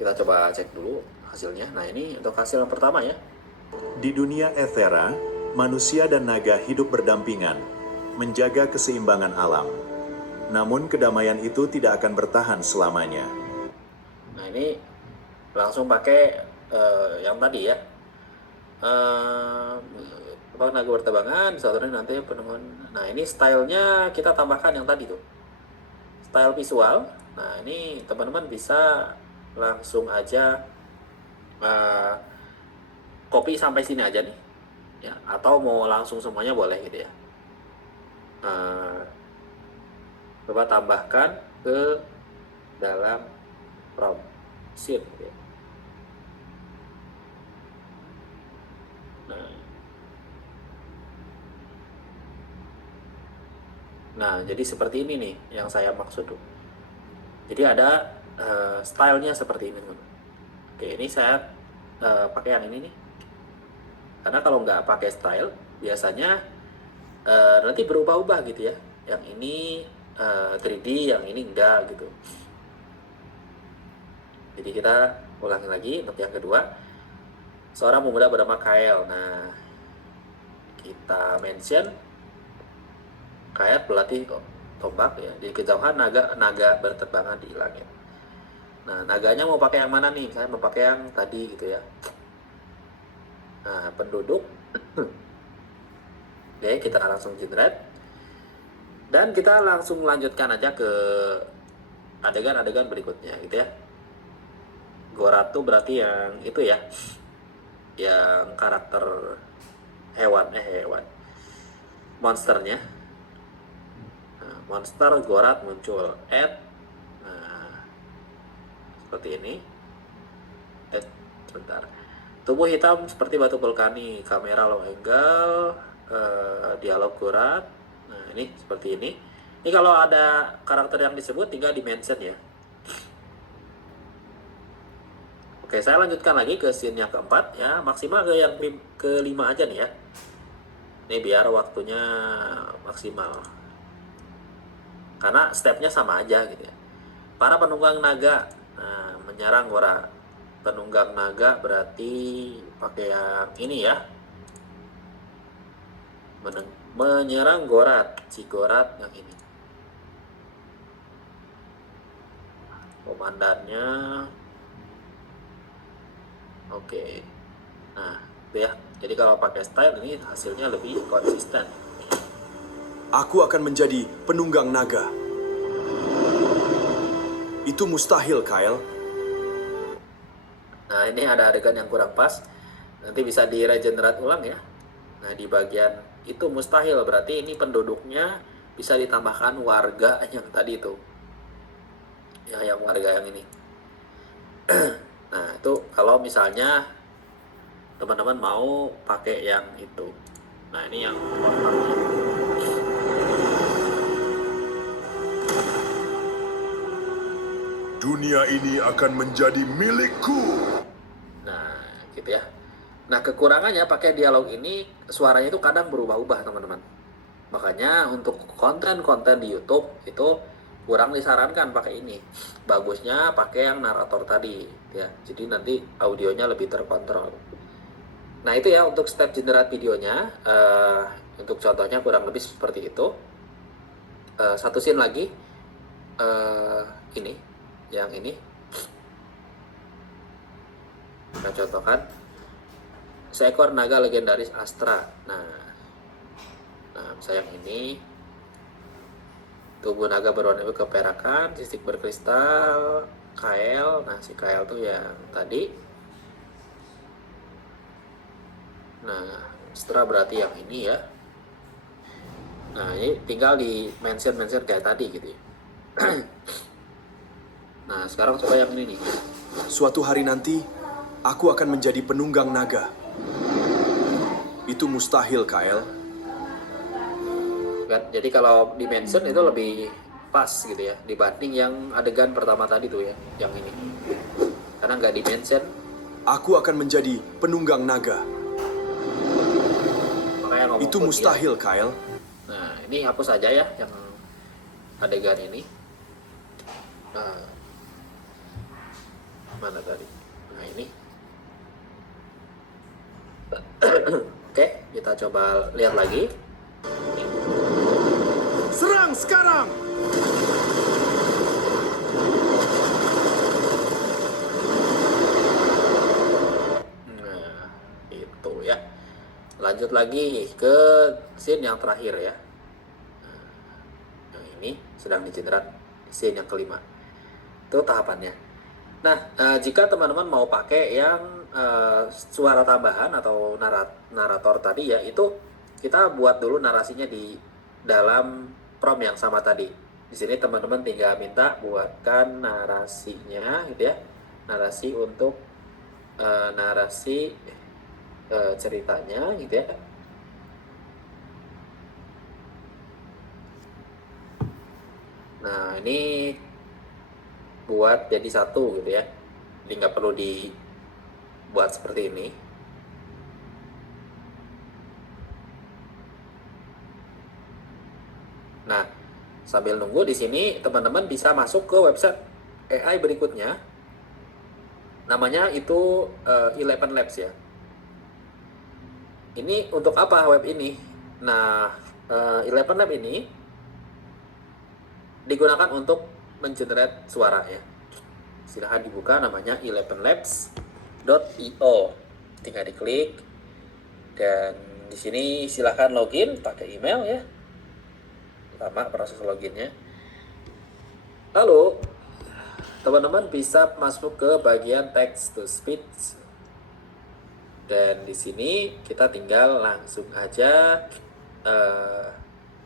kita coba cek dulu hasilnya. Nah, ini untuk hasil yang pertama ya. Di dunia Ethera, manusia dan naga hidup berdampingan, menjaga keseimbangan alam. Namun kedamaian itu tidak akan bertahan selamanya. Nah, ini langsung pakai yang tadi ya. Naga berterbangan, satunya nanti penemuan. Nah, ini stylenya kita tambahkan yang tadi tuh. Style visual. Nah, ini teman-teman bisa langsung aja copy sampai sini aja nih. Ya, atau mau langsung semuanya boleh gitu ya. Coba tambahkan ke dalam prompt scene gitu ya. Nah, jadi seperti ini nih yang saya maksud tuh. Jadi ada stylenya seperti ini teman. Oke, ini saya pakai yang ini nih. Karena kalau nggak pakai style, biasanya nanti berubah-ubah gitu ya. Yang ini 3D, yang ini enggak gitu. Jadi kita ulangi lagi untuk yang kedua. Seorang pemuda bernama Kyle. Nah, kita mention Kyle pelatih tombak ya. Di kejauhan naga berterbangan di langit. Nah, naganya mau pakai yang mana nih? Saya mau pakai yang tadi gitu ya. Nah, penduduk. Oke, kita langsung generate. Dan kita langsung lanjutkan aja ke adegan-adegan berikutnya gitu ya. Goratu berarti yang itu ya. Yang karakter hewan. Monsternya. Nah, monster Gorat muncul. Add. Nah, seperti ini. Sebentar. Tubuh hitam seperti batu vulkanik, kamera low angle, dialog Gorat. Nah, ini seperti ini. Ini kalau ada karakter yang disebut tinggal di mention ya. Oke, saya lanjutkan lagi ke scene yang keempat ya, maksimal ke yang kelima aja nih ya. Ini biar waktunya maksimal. Karena stepnya sama aja gitu ya. Para penunggang naga, nah, menyerang Gora. Penunggang naga berarti pakai yang ini ya. Menyerang Gorat, si Gorat yang ini. Komandannya, oke. Nah, itu ya. Jadi kalau pakai style ini hasilnya lebih konsisten. Aku akan menjadi penunggang naga. Itu mustahil, Kyle. Nah, ini ada adegan yang kurang pas. Nanti bisa di-regenerate ulang ya. Nah, di bagian itu mustahil, berarti ini penduduknya bisa ditambahkan warga yang tadi itu. Ya, yang warga yang ini. Nah, itu kalau misalnya teman-teman mau pakai yang itu. Nah, ini yang kontraknya. Dunia ini akan menjadi milikku. Nah, gitu ya. Nah, kekurangannya pakai dialog ini suaranya itu kadang berubah-ubah, teman-teman. Makanya untuk konten-konten di YouTube itu kurang disarankan pakai ini. Bagusnya pakai yang narator tadi, ya. Jadi nanti audionya lebih terkontrol. Nah, itu ya untuk step generate videonya. Untuk contohnya kurang lebih seperti itu. Satu scene lagi. Ini, yang ini. Kita contohkan. Seekor naga legendaris Astra. Nah, misalnya yang ini. Tubuh naga berwarna biru keperakan, sisik berkristal, Kael. Nah, si Kael tuh yang tadi. Nah, Astra berarti yang ini ya. Nah, ini tinggal di mention kayak tadi gitu ya. Nah, sekarang coba yang ini nih. Suatu hari nanti, aku akan menjadi penunggang naga. Itu mustahil, Kyle. Kan? Jadi kalau di mention itu lebih pas gitu ya dibanding yang adegan pertama tadi tuh ya, yang ini. Karena nggak di mention. Aku akan menjadi penunggang naga. Makanya ngomong Itu pun mustahil, dia. Kyle. Nah, ini hapus saja ya yang adegan ini. Nah, mana tadi? Nah, ini. Oke, kita coba lihat lagi. Serang sekarang! Nah, itu ya. Lanjut lagi ke scene yang terakhir ya. Nah, ini sedang digenerate scene yang kelima. Itu tahapannya. Nah, jika teman-teman mau pakai yang suara tambahan atau narator tadi ya, itu kita buat dulu narasinya di dalam prompt yang sama tadi. Di sini teman-teman tinggal minta buatkan narasinya gitu ya. Narasi untuk narasi ceritanya gitu ya. Nah, ini buat jadi satu gitu ya. Jadi nggak perlu dibuat seperti ini. Nah, sambil nunggu di sini teman-teman bisa masuk ke website AI berikutnya. Namanya itu 11 Labs ya. Ini untuk apa web ini? Nah, 11 Lab ini digunakan untuk mengenerate suara ya. Silahkan dibuka, namanya 11labs.io. Tinggal diklik dan di sini silahkan login pakai email ya. Lama proses loginnya. Lalu teman-teman bisa masuk ke bagian text to speech. Dan di sini kita tinggal langsung aja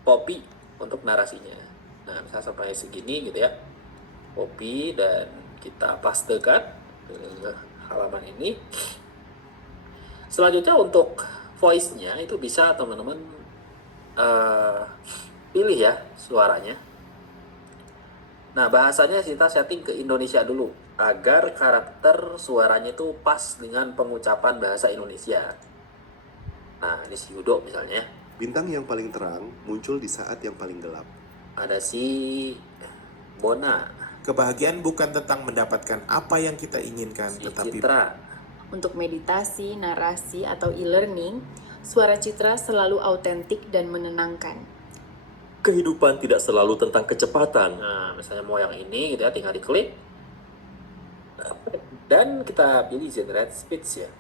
copy untuk narasinya. Nah, bisa sampai segini gitu ya. Copy dan kita pastekan ke halaman ini. Selanjutnya untuk voice-nya itu bisa teman-teman pilih ya suaranya. Nah, bahasanya kita setting ke Indonesia dulu agar karakter suaranya itu pas dengan pengucapan bahasa Indonesia. Nah, ini si Yudo misalnya. Bintang yang paling terang muncul di saat yang paling gelap. Ada si Bona, Kebahagiaan bukan tentang mendapatkan apa yang kita inginkan, si tetapi Citra, Untuk meditasi, narasi, atau e-learning, suara Citra selalu autentik dan menenangkan. Kehidupan tidak selalu tentang kecepatan. nah misalnya mau yang ini gitu ya, tinggal diklik. Dan kita pilih generate speech ya.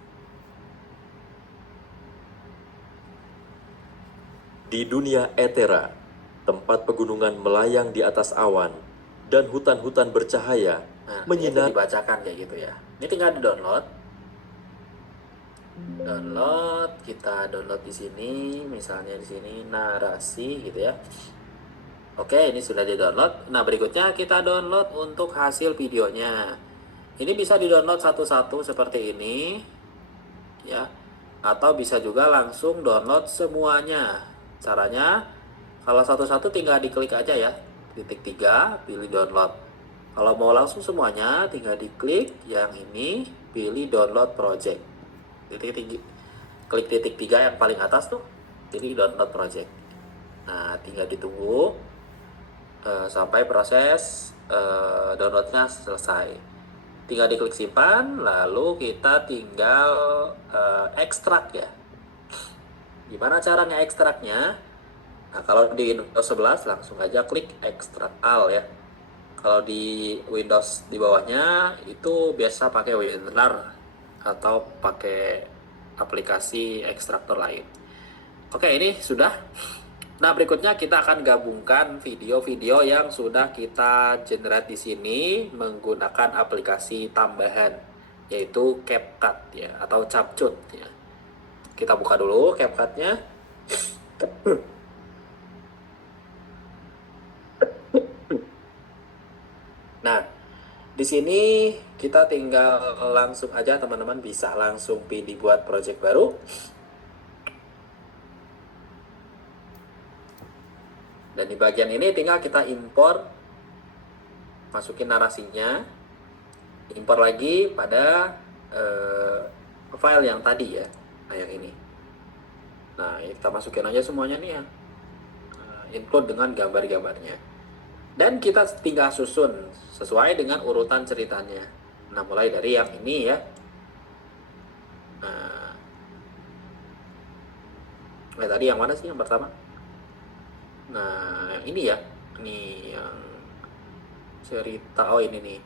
Di dunia Ethera, tempat pegunungan melayang di atas awan, dan hutan-hutan bercahaya, Nah, ini menyinari dibacakan kayak gitu ya. Ini tinggal di-download. Kita download di sini, misalnya di sini narasi gitu ya. Oke, ini sudah di-download. Nah, berikutnya kita download untuk hasil videonya. Ini bisa di-download satu-satu seperti ini ya. Atau bisa juga langsung download semuanya. Caranya kalau satu-satu tinggal diklik aja ya. Titik 3, pilih download. Kalau mau langsung semuanya tinggal diklik yang ini, pilih download project. Klik titik 3 yang paling atas tuh, pilih download project. Nah, tinggal ditunggu sampai proses downloadnya selesai. Tinggal diklik simpan, lalu kita tinggal ekstrak ya. Gimana cara nge-ekstraknya? Nah, kalau di Windows 11 langsung aja klik ekstrak all ya. Kalau di Windows di bawahnya itu biasa pakai WinRAR atau pakai aplikasi ekstraktor lain. Oke, ini sudah. Nah, berikutnya kita akan gabungkan video-video yang sudah kita generate di sini menggunakan aplikasi tambahan yaitu CapCut ya atau Capcut ya. Kita buka dulu CapCut-nya. Nah, di sini kita tinggal langsung aja teman-teman bisa langsung pilih buat project baru. Dan di bagian ini tinggal kita impor, masukin narasinya, impor lagi pada file yang tadi ya. Nah, yang ini. Nah, kita masukin aja semuanya nih ya. Include dengan gambar-gambarnya. Dan kita tinggal susun sesuai dengan urutan ceritanya. Nah, mulai dari yang ini ya. Nah, tadi yang mana sih yang pertama? Nah, yang ini ya. Ini yang cerita. Oh, ini nih.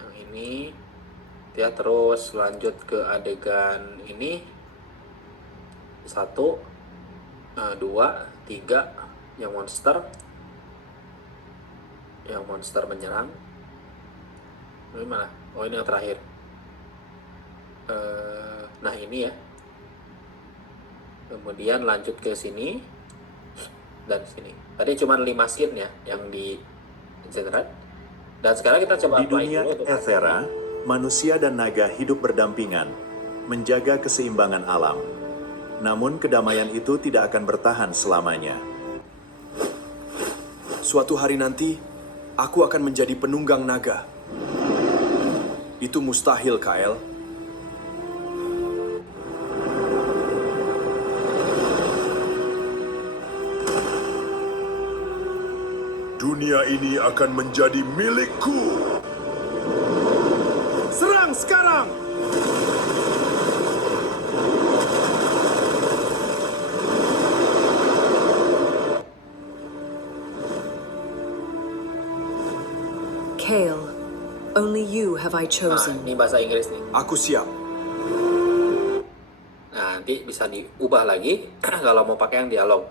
Yang ini. Ya, terus lanjut ke adegan ini. 1, 2, 3. Yang monster. Yang monster menyerang. Ini mana? Oh, ini yang terakhir. Nah, ini ya. Kemudian lanjut ke sini dan sini. Tadi cuma 5 scene ya yang di generate. Dan sekarang kita coba Di dunia dulu untuk Ethera, manusia dan naga hidup berdampingan, menjaga keseimbangan alam. Namun kedamaian itu tidak akan bertahan selamanya. Suatu hari nanti, aku akan menjadi penunggang naga. Itu mustahil, Kael. Dunia ini akan menjadi milikku. Serang sekarang! Kale, only you have I Nah, chosen. ini bahasa Inggris nih. Aku siap. Nah, nanti bisa diubah lagi kalau mau pakai yang dialog.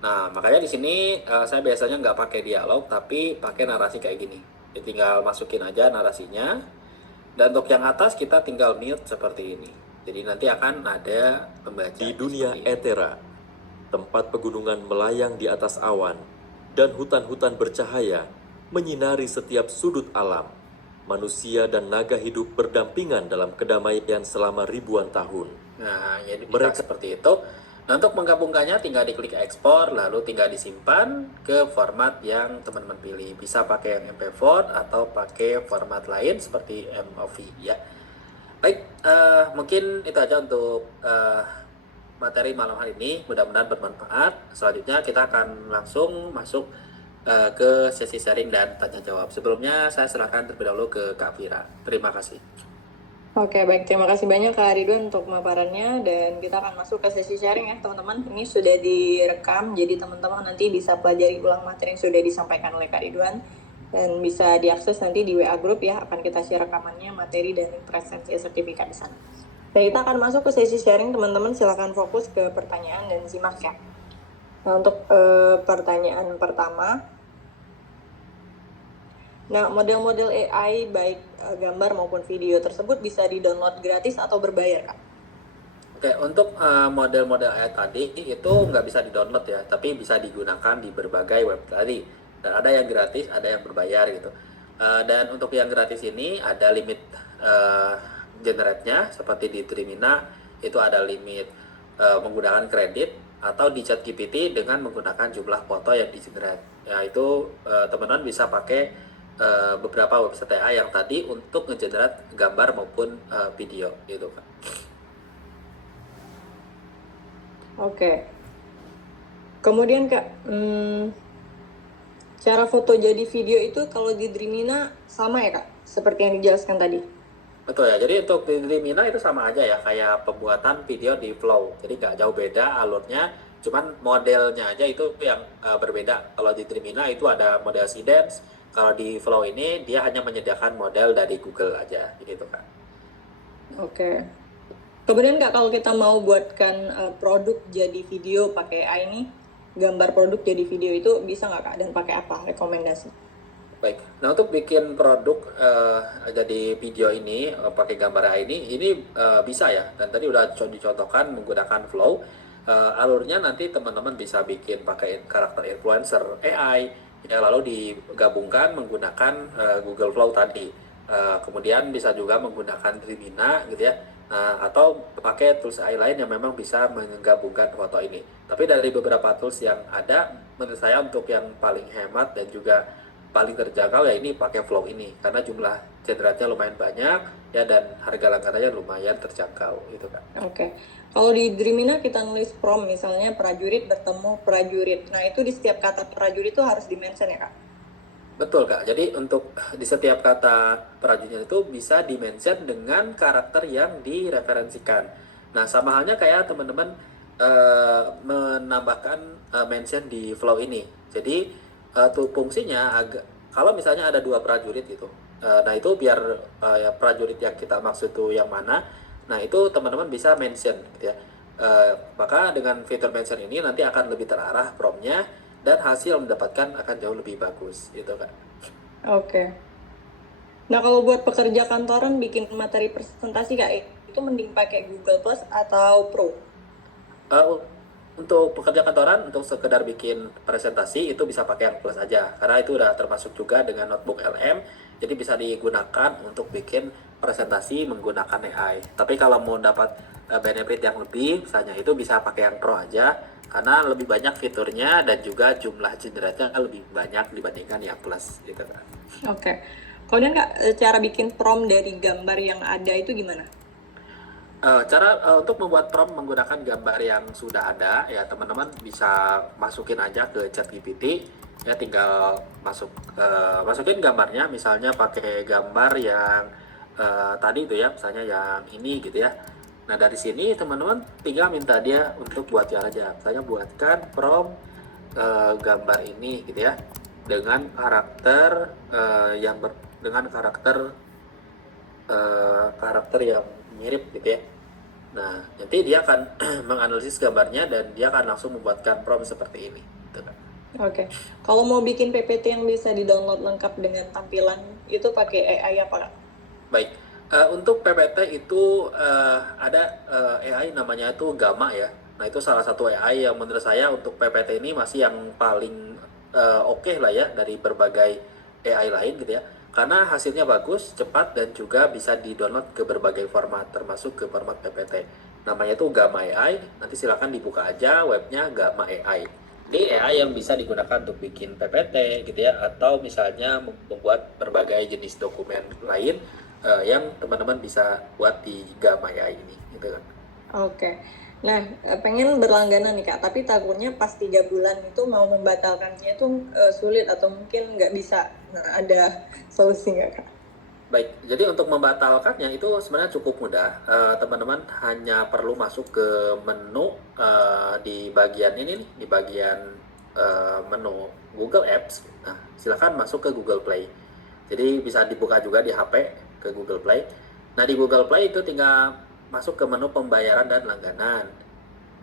Nah, makanya di sini saya biasanya nggak pakai dialog, tapi pakai narasi kayak gini. Jadi tinggal masukin aja narasinya. Dan untuk yang atas kita tinggal mute seperti ini. Jadi nanti akan ada pembaca. Di dunia Ethera, tempat pegunungan melayang di atas awan, dan hutan-hutan bercahaya, menyinari setiap sudut alam. Manusia dan naga hidup berdampingan dalam kedamaian selama ribuan tahun. Nah, jadi Mereka- seperti itu. Nah, untuk menggabungkannya tinggal diklik ekspor, lalu tinggal disimpan ke format yang teman-teman pilih. Bisa pakai yang MP4 atau pakai format lain seperti MOV ya. Baik, mungkin itu aja untuk materi malam hari ini. Mudah-mudahan bermanfaat. Selanjutnya kita akan langsung masuk ke sesi sharing dan tanya jawab. Sebelumnya saya serahkan terlebih dahulu ke Kak Vira. Terima kasih. Oke, baik. Terima kasih banyak Kak Ridwan untuk pemaparannya dan kita akan masuk ke sesi sharing ya teman-teman. Ini sudah direkam, jadi teman-teman nanti bisa pelajari ulang materi yang sudah disampaikan oleh Kak Ridwan dan bisa diakses nanti di WA Group ya. Akan kita share rekamannya, materi dan presensi sertifikat di sana. Dan kita akan masuk ke sesi sharing teman-teman. Silakan fokus ke pertanyaan dan simak ya. Nah, untuk pertanyaan pertama. Nah, model-model AI baik gambar maupun video tersebut bisa di-download gratis atau berbayar, Kak? Oke, untuk model-model AI tadi itu nggak bisa di-download ya, tapi bisa digunakan di berbagai web tadi. Dan ada yang gratis, ada yang berbayar gitu. Dan untuk yang gratis ini ada limit generate-nya, seperti di Trimina itu ada limit menggunakan kredit, atau di ChatGPT dengan menggunakan jumlah foto yang di-generate. Ya, itu teman-teman bisa pakai beberapa website AI yang tadi untuk ngegenerate gambar maupun video gitu kan. Oke. Kemudian Kak, cara foto jadi video itu kalau di Dreamina sama ya Kak? Seperti yang dijelaskan tadi. Betul ya, jadi untuk di Dreamina itu sama aja ya, kayak pembuatan video di Flow. Jadi nggak jauh beda alurnya, cuman modelnya aja itu yang berbeda. Kalau di Dreamina itu ada model Seedance, kalau di Flow ini dia hanya menyediakan model dari Google aja gitu kan. Oke. Kemudian Kak, kalau kita mau buatkan produk jadi video pakai AI ini, gambar produk jadi video itu bisa nggak Kak? Dan pakai apa? Rekomendasi. Baik, nah untuk bikin produk jadi video ini pakai gambar AI ini bisa ya. Dan tadi udah dicontohkan menggunakan Flow. Alurnya nanti teman-teman bisa bikin pakai karakter influencer AI, ya, lalu digabungkan menggunakan Google Flow tadi. Kemudian bisa juga menggunakan Dreamina gitu ya. Atau pakai tools AI lain yang memang bisa menggabungkan foto ini. Tapi dari beberapa tools yang ada, menurut saya untuk yang paling hemat dan juga paling terjangkau ya ini pakai Flow ini, karena jumlah generate-nya lumayan banyak ya, dan harga langganannya lumayan terjangkau gitu kan. Oke. Kalau di Dreamina kita nulis prompt misalnya prajurit bertemu prajurit. Nah, itu di setiap kata prajurit itu harus di-mention ya, Kak? Betul, Kak. Jadi untuk di setiap kata prajurit itu bisa di-mention dengan karakter yang direferensikan. Nah, sama halnya kayak teman-teman menambahkan mention di Flow ini. Jadi tuh fungsinya kalau misalnya ada dua prajurit gitu. Nah, itu biar ya prajurit yang kita maksud itu yang mana. Nah, itu teman-teman bisa mention gitu ya. Maka dengan fitur mention ini nanti akan lebih terarah promptnya dan hasil mendapatkan akan jauh lebih bagus gitu kan. Oke. Nah, kalau buat pekerja kantoran bikin materi presentasi Kak, itu mending pakai Google Plus atau Pro? Untuk pekerja kantoran, untuk sekedar bikin presentasi itu bisa pakai yang Plus aja, karena itu udah termasuk juga dengan notebook LM, jadi bisa digunakan untuk bikin presentasi menggunakan AI. Tapi kalau mau dapat benefit yang lebih, misalnya itu bisa pakai yang Pro aja, karena lebih banyak fiturnya dan juga jumlah generate-nya lebih banyak dibandingkan yang Plus gitu kan. Oke. Kemudian Kak, cara bikin prompt dari gambar yang ada itu gimana? Cara untuk membuat prompt menggunakan gambar yang sudah ada ya, teman-teman bisa masukin aja ke ChatGPT ya, tinggal masukin gambarnya, misalnya pakai gambar yang tadi itu ya, misalnya yang ini gitu ya. Nah, dari sini teman-teman tinggal minta dia untuk buat aja, misalnya buatkan prompt gambar ini gitu ya, dengan karakter dengan karakter yang mirip gitu ya. Nah, nanti dia akan menganalisis gambarnya dan dia akan langsung membuatkan prompt seperti ini gitu kan. Oke. Kalau mau bikin PPT yang bisa di-download lengkap dengan tampilan itu pakai AI apa Kak? Baik. Untuk PPT itu ada AI namanya itu Gamma ya. Nah, itu salah satu AI yang menurut saya untuk PPT ini masih yang paling oke lah ya dari berbagai AI lain gitu ya. Karena hasilnya bagus, cepat, dan juga bisa di-download ke berbagai format, termasuk ke format PPT. namanya itu Gamma AI. Nanti silakan dibuka aja webnya Gamma AI. Ini AI yang bisa digunakan untuk bikin PPT gitu ya, atau misalnya membuat berbagai jenis dokumen lain yang teman-teman bisa buat di Gamma AI ini gitu kan. Oke. Nah, pengen berlangganan nih Kak, tapi takutnya pas 3 bulan itu mau membatalkannya itu sulit atau mungkin nggak bisa. Nah, ada solusi nggak Kak? Baik, jadi untuk membatalkannya itu sebenarnya cukup mudah. Teman-teman hanya perlu masuk ke menu di bagian ini nih, di bagian menu Google Apps. Nah, silakan masuk ke Google Play. Jadi bisa dibuka juga di HP ke Google Play. Nah, di Google Play itu tinggal masuk ke menu pembayaran dan langganan.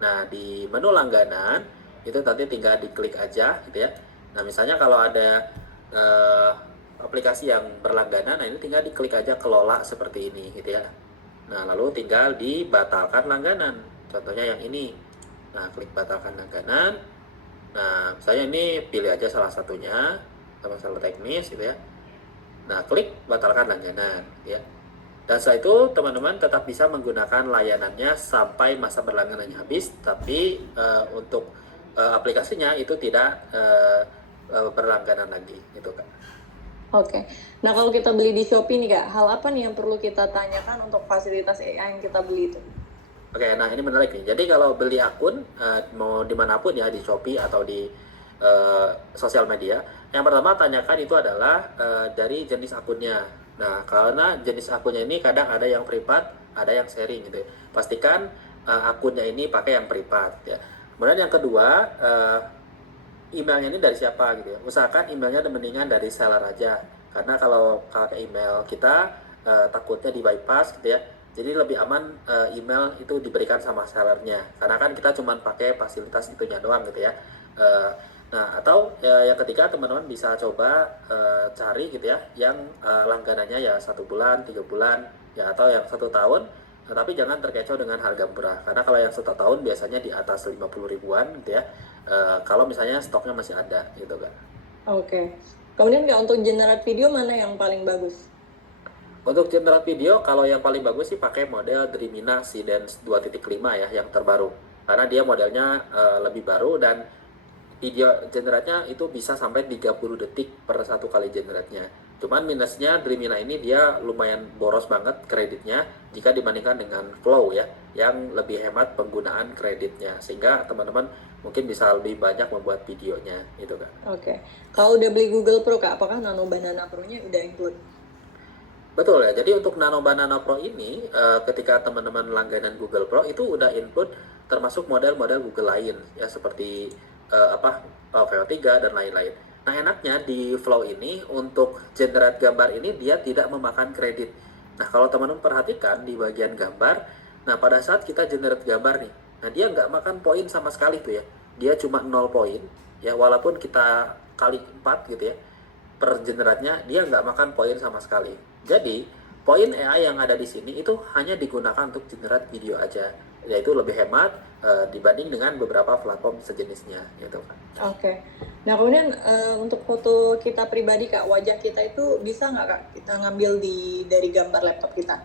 Nah, di menu langganan itu nanti tinggal diklik aja gitu ya. Nah, misalnya kalau ada aplikasi yang berlangganan, nah ini tinggal diklik aja kelola seperti ini gitu ya. Nah, lalu tinggal dibatalkan langganan. Contohnya yang ini. Nah, klik batalkan langganan. Nah, misalnya ini pilih aja salah satunya, masalah teknis gitu ya. Nah, klik batalkan langganan gitu ya. Dan setelah itu teman-teman tetap bisa menggunakan layanannya sampai masa berlangganannya habis, tapi untuk aplikasinya itu tidak berlangganan lagi gitu kan. Oke. Nah, kalau kita beli di Shopee nih Kak, hal apa nih yang perlu kita tanyakan untuk fasilitas AI yang kita beli itu? Oke, nah ini menarik nih. Jadi kalau beli akun mau dimanapun ya, di Shopee atau di sosial media, yang pertama tanyakan itu adalah dari jenis akunnya. Nah, karena jenis akunnya ini kadang ada yang privat, ada yang sharing gitu ya. Pastikan akunnya ini pakai yang privat ya. Kemudian yang kedua, emailnya ini dari siapa gitu ya. Usahakan emailnya mendingan dari seller aja. Karena kalau pakai email kita takutnya di bypass gitu ya. Jadi lebih aman email itu diberikan sama sellernya. Karena kan kita cuma pakai fasilitas itunya doang gitu ya. Nah, atau yang ketiga teman-teman bisa coba cari gitu ya, yang langganannya ya 1 bulan, 3 bulan, ya atau yang 1 tahun. Tapi jangan terkecoh dengan harga murah. Karena kalau yang 1 tahun biasanya di atas 50 ribuan gitu ya. Kalau misalnya stoknya masih ada gitu kan. Oke. Kemudian Kak, untuk generate video mana yang paling bagus? Untuk generate video, kalau yang paling bagus sih pakai model Dreamina Sidance 2.5 ya, yang terbaru. Karena dia modelnya lebih baru dan video generate-nya itu bisa sampai 30 detik per 1 kali generate-nya. Cuman minusnya Dreamina ini dia lumayan boros banget kreditnya jika dibandingkan dengan Flow ya, yang lebih hemat penggunaan kreditnya. Sehingga teman-teman mungkin bisa lebih banyak membuat videonya gitu kan. Oke. Kalau udah beli Google Pro Kak, apakah Nano Banana Pro-nya udah include? Betul ya, jadi untuk Nano Banana Pro ini ketika teman-teman langganan Google Pro itu udah include termasuk model-model Google lain ya, seperti VO3 dan lain-lain. Nah, enaknya di Flow ini untuk generate gambar ini dia tidak memakan kredit. Nah, kalau teman-teman perhatikan di bagian gambar, nah pada saat kita generate gambar nih, nah dia nggak makan poin sama sekali tuh ya. Dia cuma 0 poin ya, walaupun kita kali 4 gitu ya per generate-nya, dia nggak makan poin sama sekali. Jadi poin AI yang ada di sini itu hanya digunakan untuk generate video aja, yaitu lebih hemat dibanding dengan beberapa platform sejenisnya gitu kan. Oke. Nah, kemudian untuk foto kita pribadi Kak, wajah kita itu bisa nggak Kak kita ngambil dari gambar laptop kita?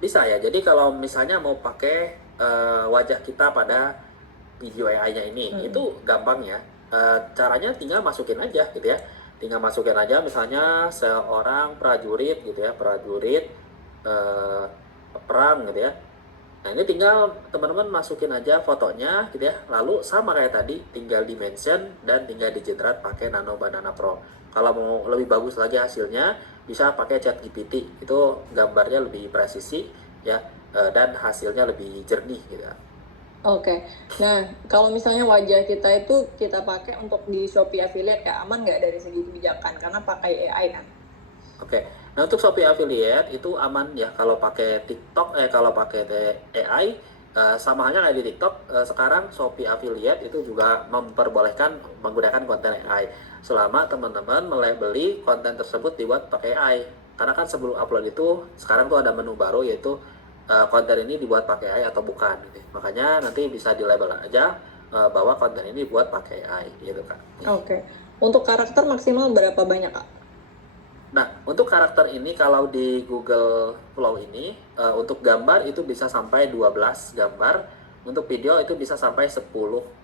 Bisa ya. Jadi kalau misalnya mau pakai wajah kita pada video AI-nya ini, itu gampang ya. Caranya tinggal masukin aja gitu ya. Tinggal masukin aja misalnya seorang prajurit gitu ya, prajurit perang gitu ya. Nah, ini tinggal teman-teman masukin aja fotonya gitu ya. Lalu sama kayak tadi, tinggal di-mention dan tinggal di-generate pakai Nano Banana Pro. Kalau mau lebih bagus lagi hasilnya, bisa pakai ChatGPT. Itu gambarnya lebih presisi ya, dan hasilnya lebih jernih gitu ya. Oke. Nah, kalau misalnya wajah kita itu kita pakai untuk di Shopee Affiliate, Kak, aman nggak dari segi kebijakan? Karena pakai AI kan? Oke. Nah, untuk Shopee Affiliate itu aman ya kalau pakai TikTok, kalau pakai AI, sama halnya kayak di TikTok. Sekarang Shopee Affiliate itu juga memperbolehkan menggunakan konten AI selama teman-teman melabeli konten tersebut dibuat pakai AI. Karena kan sebelum upload itu sekarang tuh ada menu baru, yaitu konten ini dibuat pakai AI atau bukan gitu. Makanya nanti bisa di label aja bahwa konten ini dibuat pakai AI gitu kan. Oke. Untuk karakter maksimal berapa banyak Kak? Nah, untuk karakter ini kalau di Google Flow ini untuk gambar itu bisa sampai 12 gambar, untuk video itu bisa sampai 10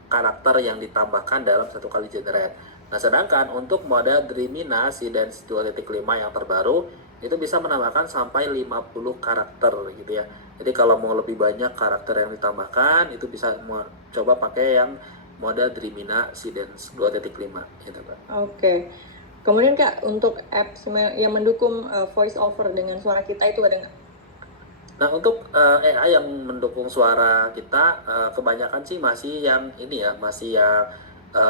karakter yang ditambahkan dalam satu kali generate. Nah, sedangkan untuk model Dreamina Seedance 2.5 yang terbaru itu bisa menambahkan sampai 50 karakter gitu ya. Jadi kalau mau lebih banyak karakter yang ditambahkan itu bisa coba pakai yang model Dreamina Seedance 2.5 gitu Kak. Oke. Kemudian Kak, untuk apps yang mendukung voice over dengan suara kita itu ada nggak? Nah, untuk AI yang mendukung suara kita kebanyakan sih masih yang ini ya, masih yang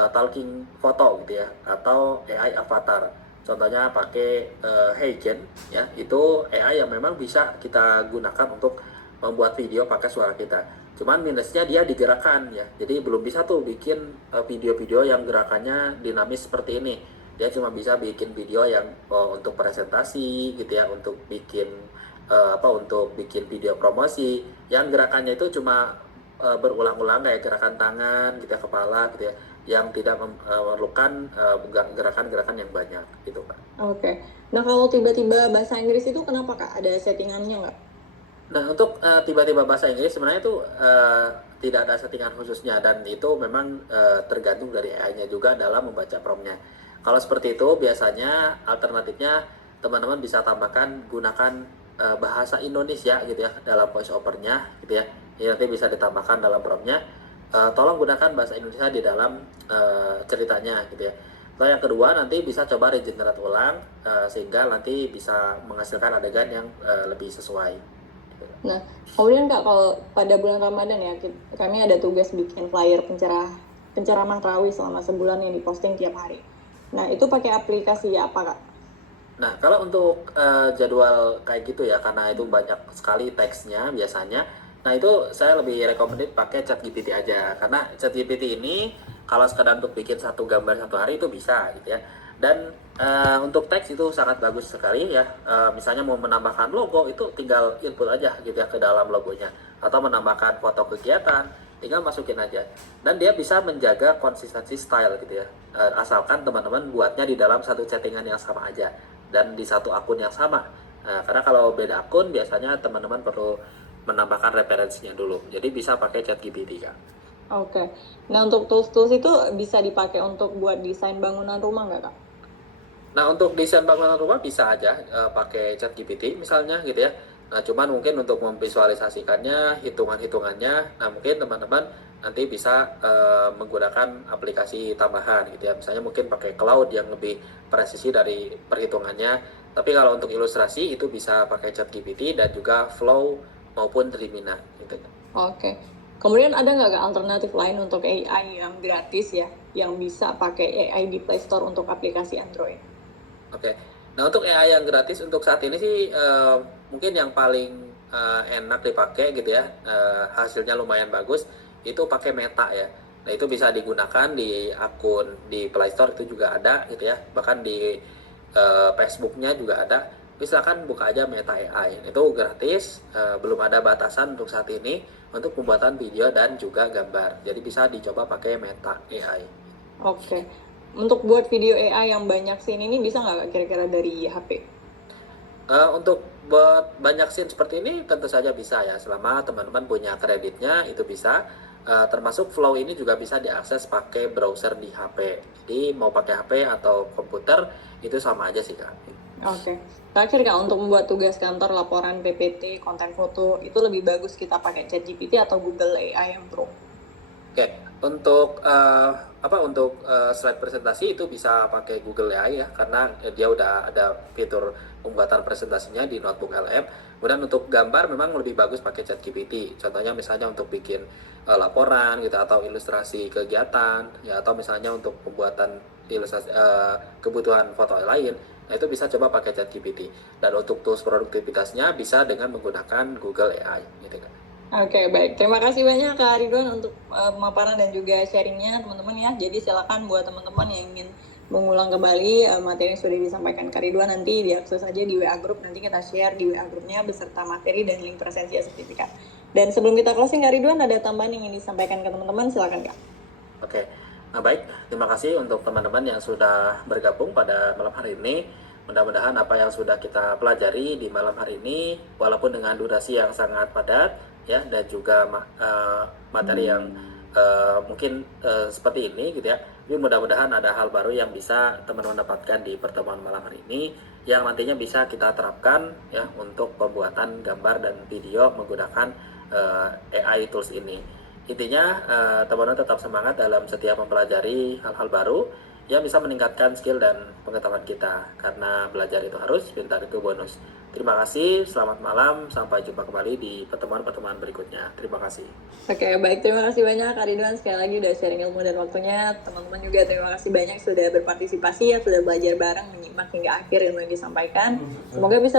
talking photo gitu ya, atau AI avatar. Contohnya pakai Heigen ya, itu AI yang memang bisa kita gunakan untuk membuat video pakai suara kita. Cuman minusnya dia digerakkan ya, jadi belum bisa tuh bikin video-video yang gerakannya dinamis seperti ini. Dia cuma bisa bikin video yang untuk presentasi gitu ya, untuk bikin untuk bikin video promosi yang gerakannya itu cuma berulang-ulang kayak gerakan tangan gitu ya, kepala gitu ya, yang tidak memerlukan gerakan-gerakan yang banyak gitu Kak. Oke. Nah, kalau tiba-tiba bahasa Inggris itu kenapa Kak? Ada settingannya nggak? Nah, untuk tiba-tiba bahasa Inggris sebenarnya itu tidak ada settingan khususnya, dan itu memang tergantung dari AI-nya juga dalam membaca prompt-nya. Kalau seperti itu biasanya alternatifnya teman-teman bisa tambahkan gunakan bahasa Indonesia gitu ya dalam voice over-nya gitu ya. Ini nanti bisa ditambahkan dalam prompt-nya. Tolong gunakan bahasa Indonesia di dalam ceritanya gitu ya. Lalu yang kedua nanti bisa coba regenerate ulang sehingga nanti bisa menghasilkan adegan yang lebih sesuai. Nah, kemudian Kak, kalau pada bulan Ramadan ya, kami ada tugas bikin flyer penceramah tarawih selama sebulan yang diposting tiap hari. Nah, itu pakai aplikasi apa Kak? Nah, kalau untuk jadwal kayak gitu ya, karena itu banyak sekali teksnya biasanya, nah itu saya lebih recommended pakai ChatGPT aja. Karena ChatGPT ini kalau sekadar untuk bikin satu gambar satu hari itu bisa gitu ya. Dan untuk teks itu sangat bagus sekali ya. Misalnya mau menambahkan logo itu tinggal input aja gitu ya ke dalam logonya. Atau menambahkan foto kegiatan, tinggal masukin aja. Dan dia bisa menjaga konsistensi style gitu ya. Asalkan teman-teman buatnya di dalam satu chattingan yang sama aja. Dan di satu akun yang sama. Karena kalau beda akun biasanya teman-teman perlu menambahkan referensinya dulu. Jadi bisa pakai ChatGPT Kak. Oke. Nah, untuk tools-tools itu bisa dipakai untuk buat desain bangunan rumah nggak Kak? Nah, untuk desain bangunan rumah bisa aja pakai ChatGPT misalnya gitu ya. Nah, cuman mungkin untuk memvisualisasikannya, hitungan-hitungannya, nah mungkin teman-teman nanti bisa menggunakan aplikasi tambahan gitu ya. Misalnya mungkin pakai cloud yang lebih presisi dari perhitungannya. Tapi kalau untuk ilustrasi itu bisa pakai ChatGPT dan juga Flow maupun Dreamina gitu. Oke. Kemudian ada nggak Kak alternatif lain untuk AI yang gratis ya, yang bisa pakai AI di Play Store untuk aplikasi Android? Oke. Nah, untuk AI yang gratis untuk saat ini sih mungkin yang paling enak dipakai gitu ya, hasilnya lumayan bagus, itu pakai Meta ya. Nah, itu bisa digunakan di akun di Play Store itu juga ada gitu ya, bahkan di Facebook-nya juga ada. Misalkan buka aja Meta AI, itu gratis, belum ada batasan untuk saat ini untuk pembuatan video dan juga gambar. Jadi bisa dicoba pakai Meta AI. Oke. Untuk buat video AI yang banyak scene ini bisa nggak kira-kira dari HP? Untuk buat banyak scene seperti ini tentu saja bisa ya, selama teman-teman punya kreditnya itu bisa. Termasuk Flow ini juga bisa diakses pakai browser di HP. Jadi mau pakai HP atau komputer itu sama aja sih Kak. Oke. Terakhir Kak, untuk membuat tugas kantor, laporan PPT, konten foto, itu lebih bagus kita pakai ChatGPT atau Google AI yang Pro? Oke, untuk slide presentasi itu bisa pakai Google AI ya, karena dia udah ada fitur pembuatan presentasinya di notebook LM. Kemudian untuk gambar memang lebih bagus pakai ChatGPT. Contohnya misalnya untuk bikin laporan gitu atau ilustrasi kegiatan ya, atau misalnya untuk pembuatan ilustrasi kebutuhan foto lain. Nah, itu bisa coba pakai ChatGPT. Dan untuk tools produktivitasnya bisa dengan menggunakan Google AI gitu kan. Oke, baik. Terima kasih banyak Kak Ridwan untuk pemaparan dan juga sharingnya teman-teman ya. Jadi silakan buat teman-teman yang ingin mengulang kembali materi yang sudah disampaikan Kak Ridwan, nanti diakses saja di WA Group. Nanti kita share di WA Groupnya beserta materi dan link presensi sertifikat. Dan sebelum kita closing Kak Ridwan, ada tambahan yang ingin disampaikan ke teman-teman, silakan Kak. Oke. Nah baik, terima kasih untuk teman-teman yang sudah bergabung pada malam hari ini. Mudah-mudahan apa yang sudah kita pelajari di malam hari ini, walaupun dengan durasi yang sangat padat ya, dan juga materi yang mungkin seperti ini gitu ya, tapi mudah-mudahan ada hal baru yang bisa teman-teman dapatkan di pertemuan malam hari ini, yang nantinya bisa kita terapkan ya untuk pembuatan gambar dan video menggunakan AI tools ini. Intinya teman-teman tetap semangat dalam setiap mempelajari hal-hal baru yang bisa meningkatkan skill dan pengetahuan kita, karena belajar itu harus, pintar itu bonus. Terima kasih, selamat malam, sampai jumpa kembali di pertemuan-pertemuan berikutnya. Terima kasih. Oke, baik, terima kasih banyak Kak Ridwan sekali lagi udah sharing ilmu dan waktunya. Teman-teman juga terima kasih banyak sudah berpartisipasi ya, sudah belajar bareng, menyimak hingga akhir ilmu yang disampaikan. Semoga bisa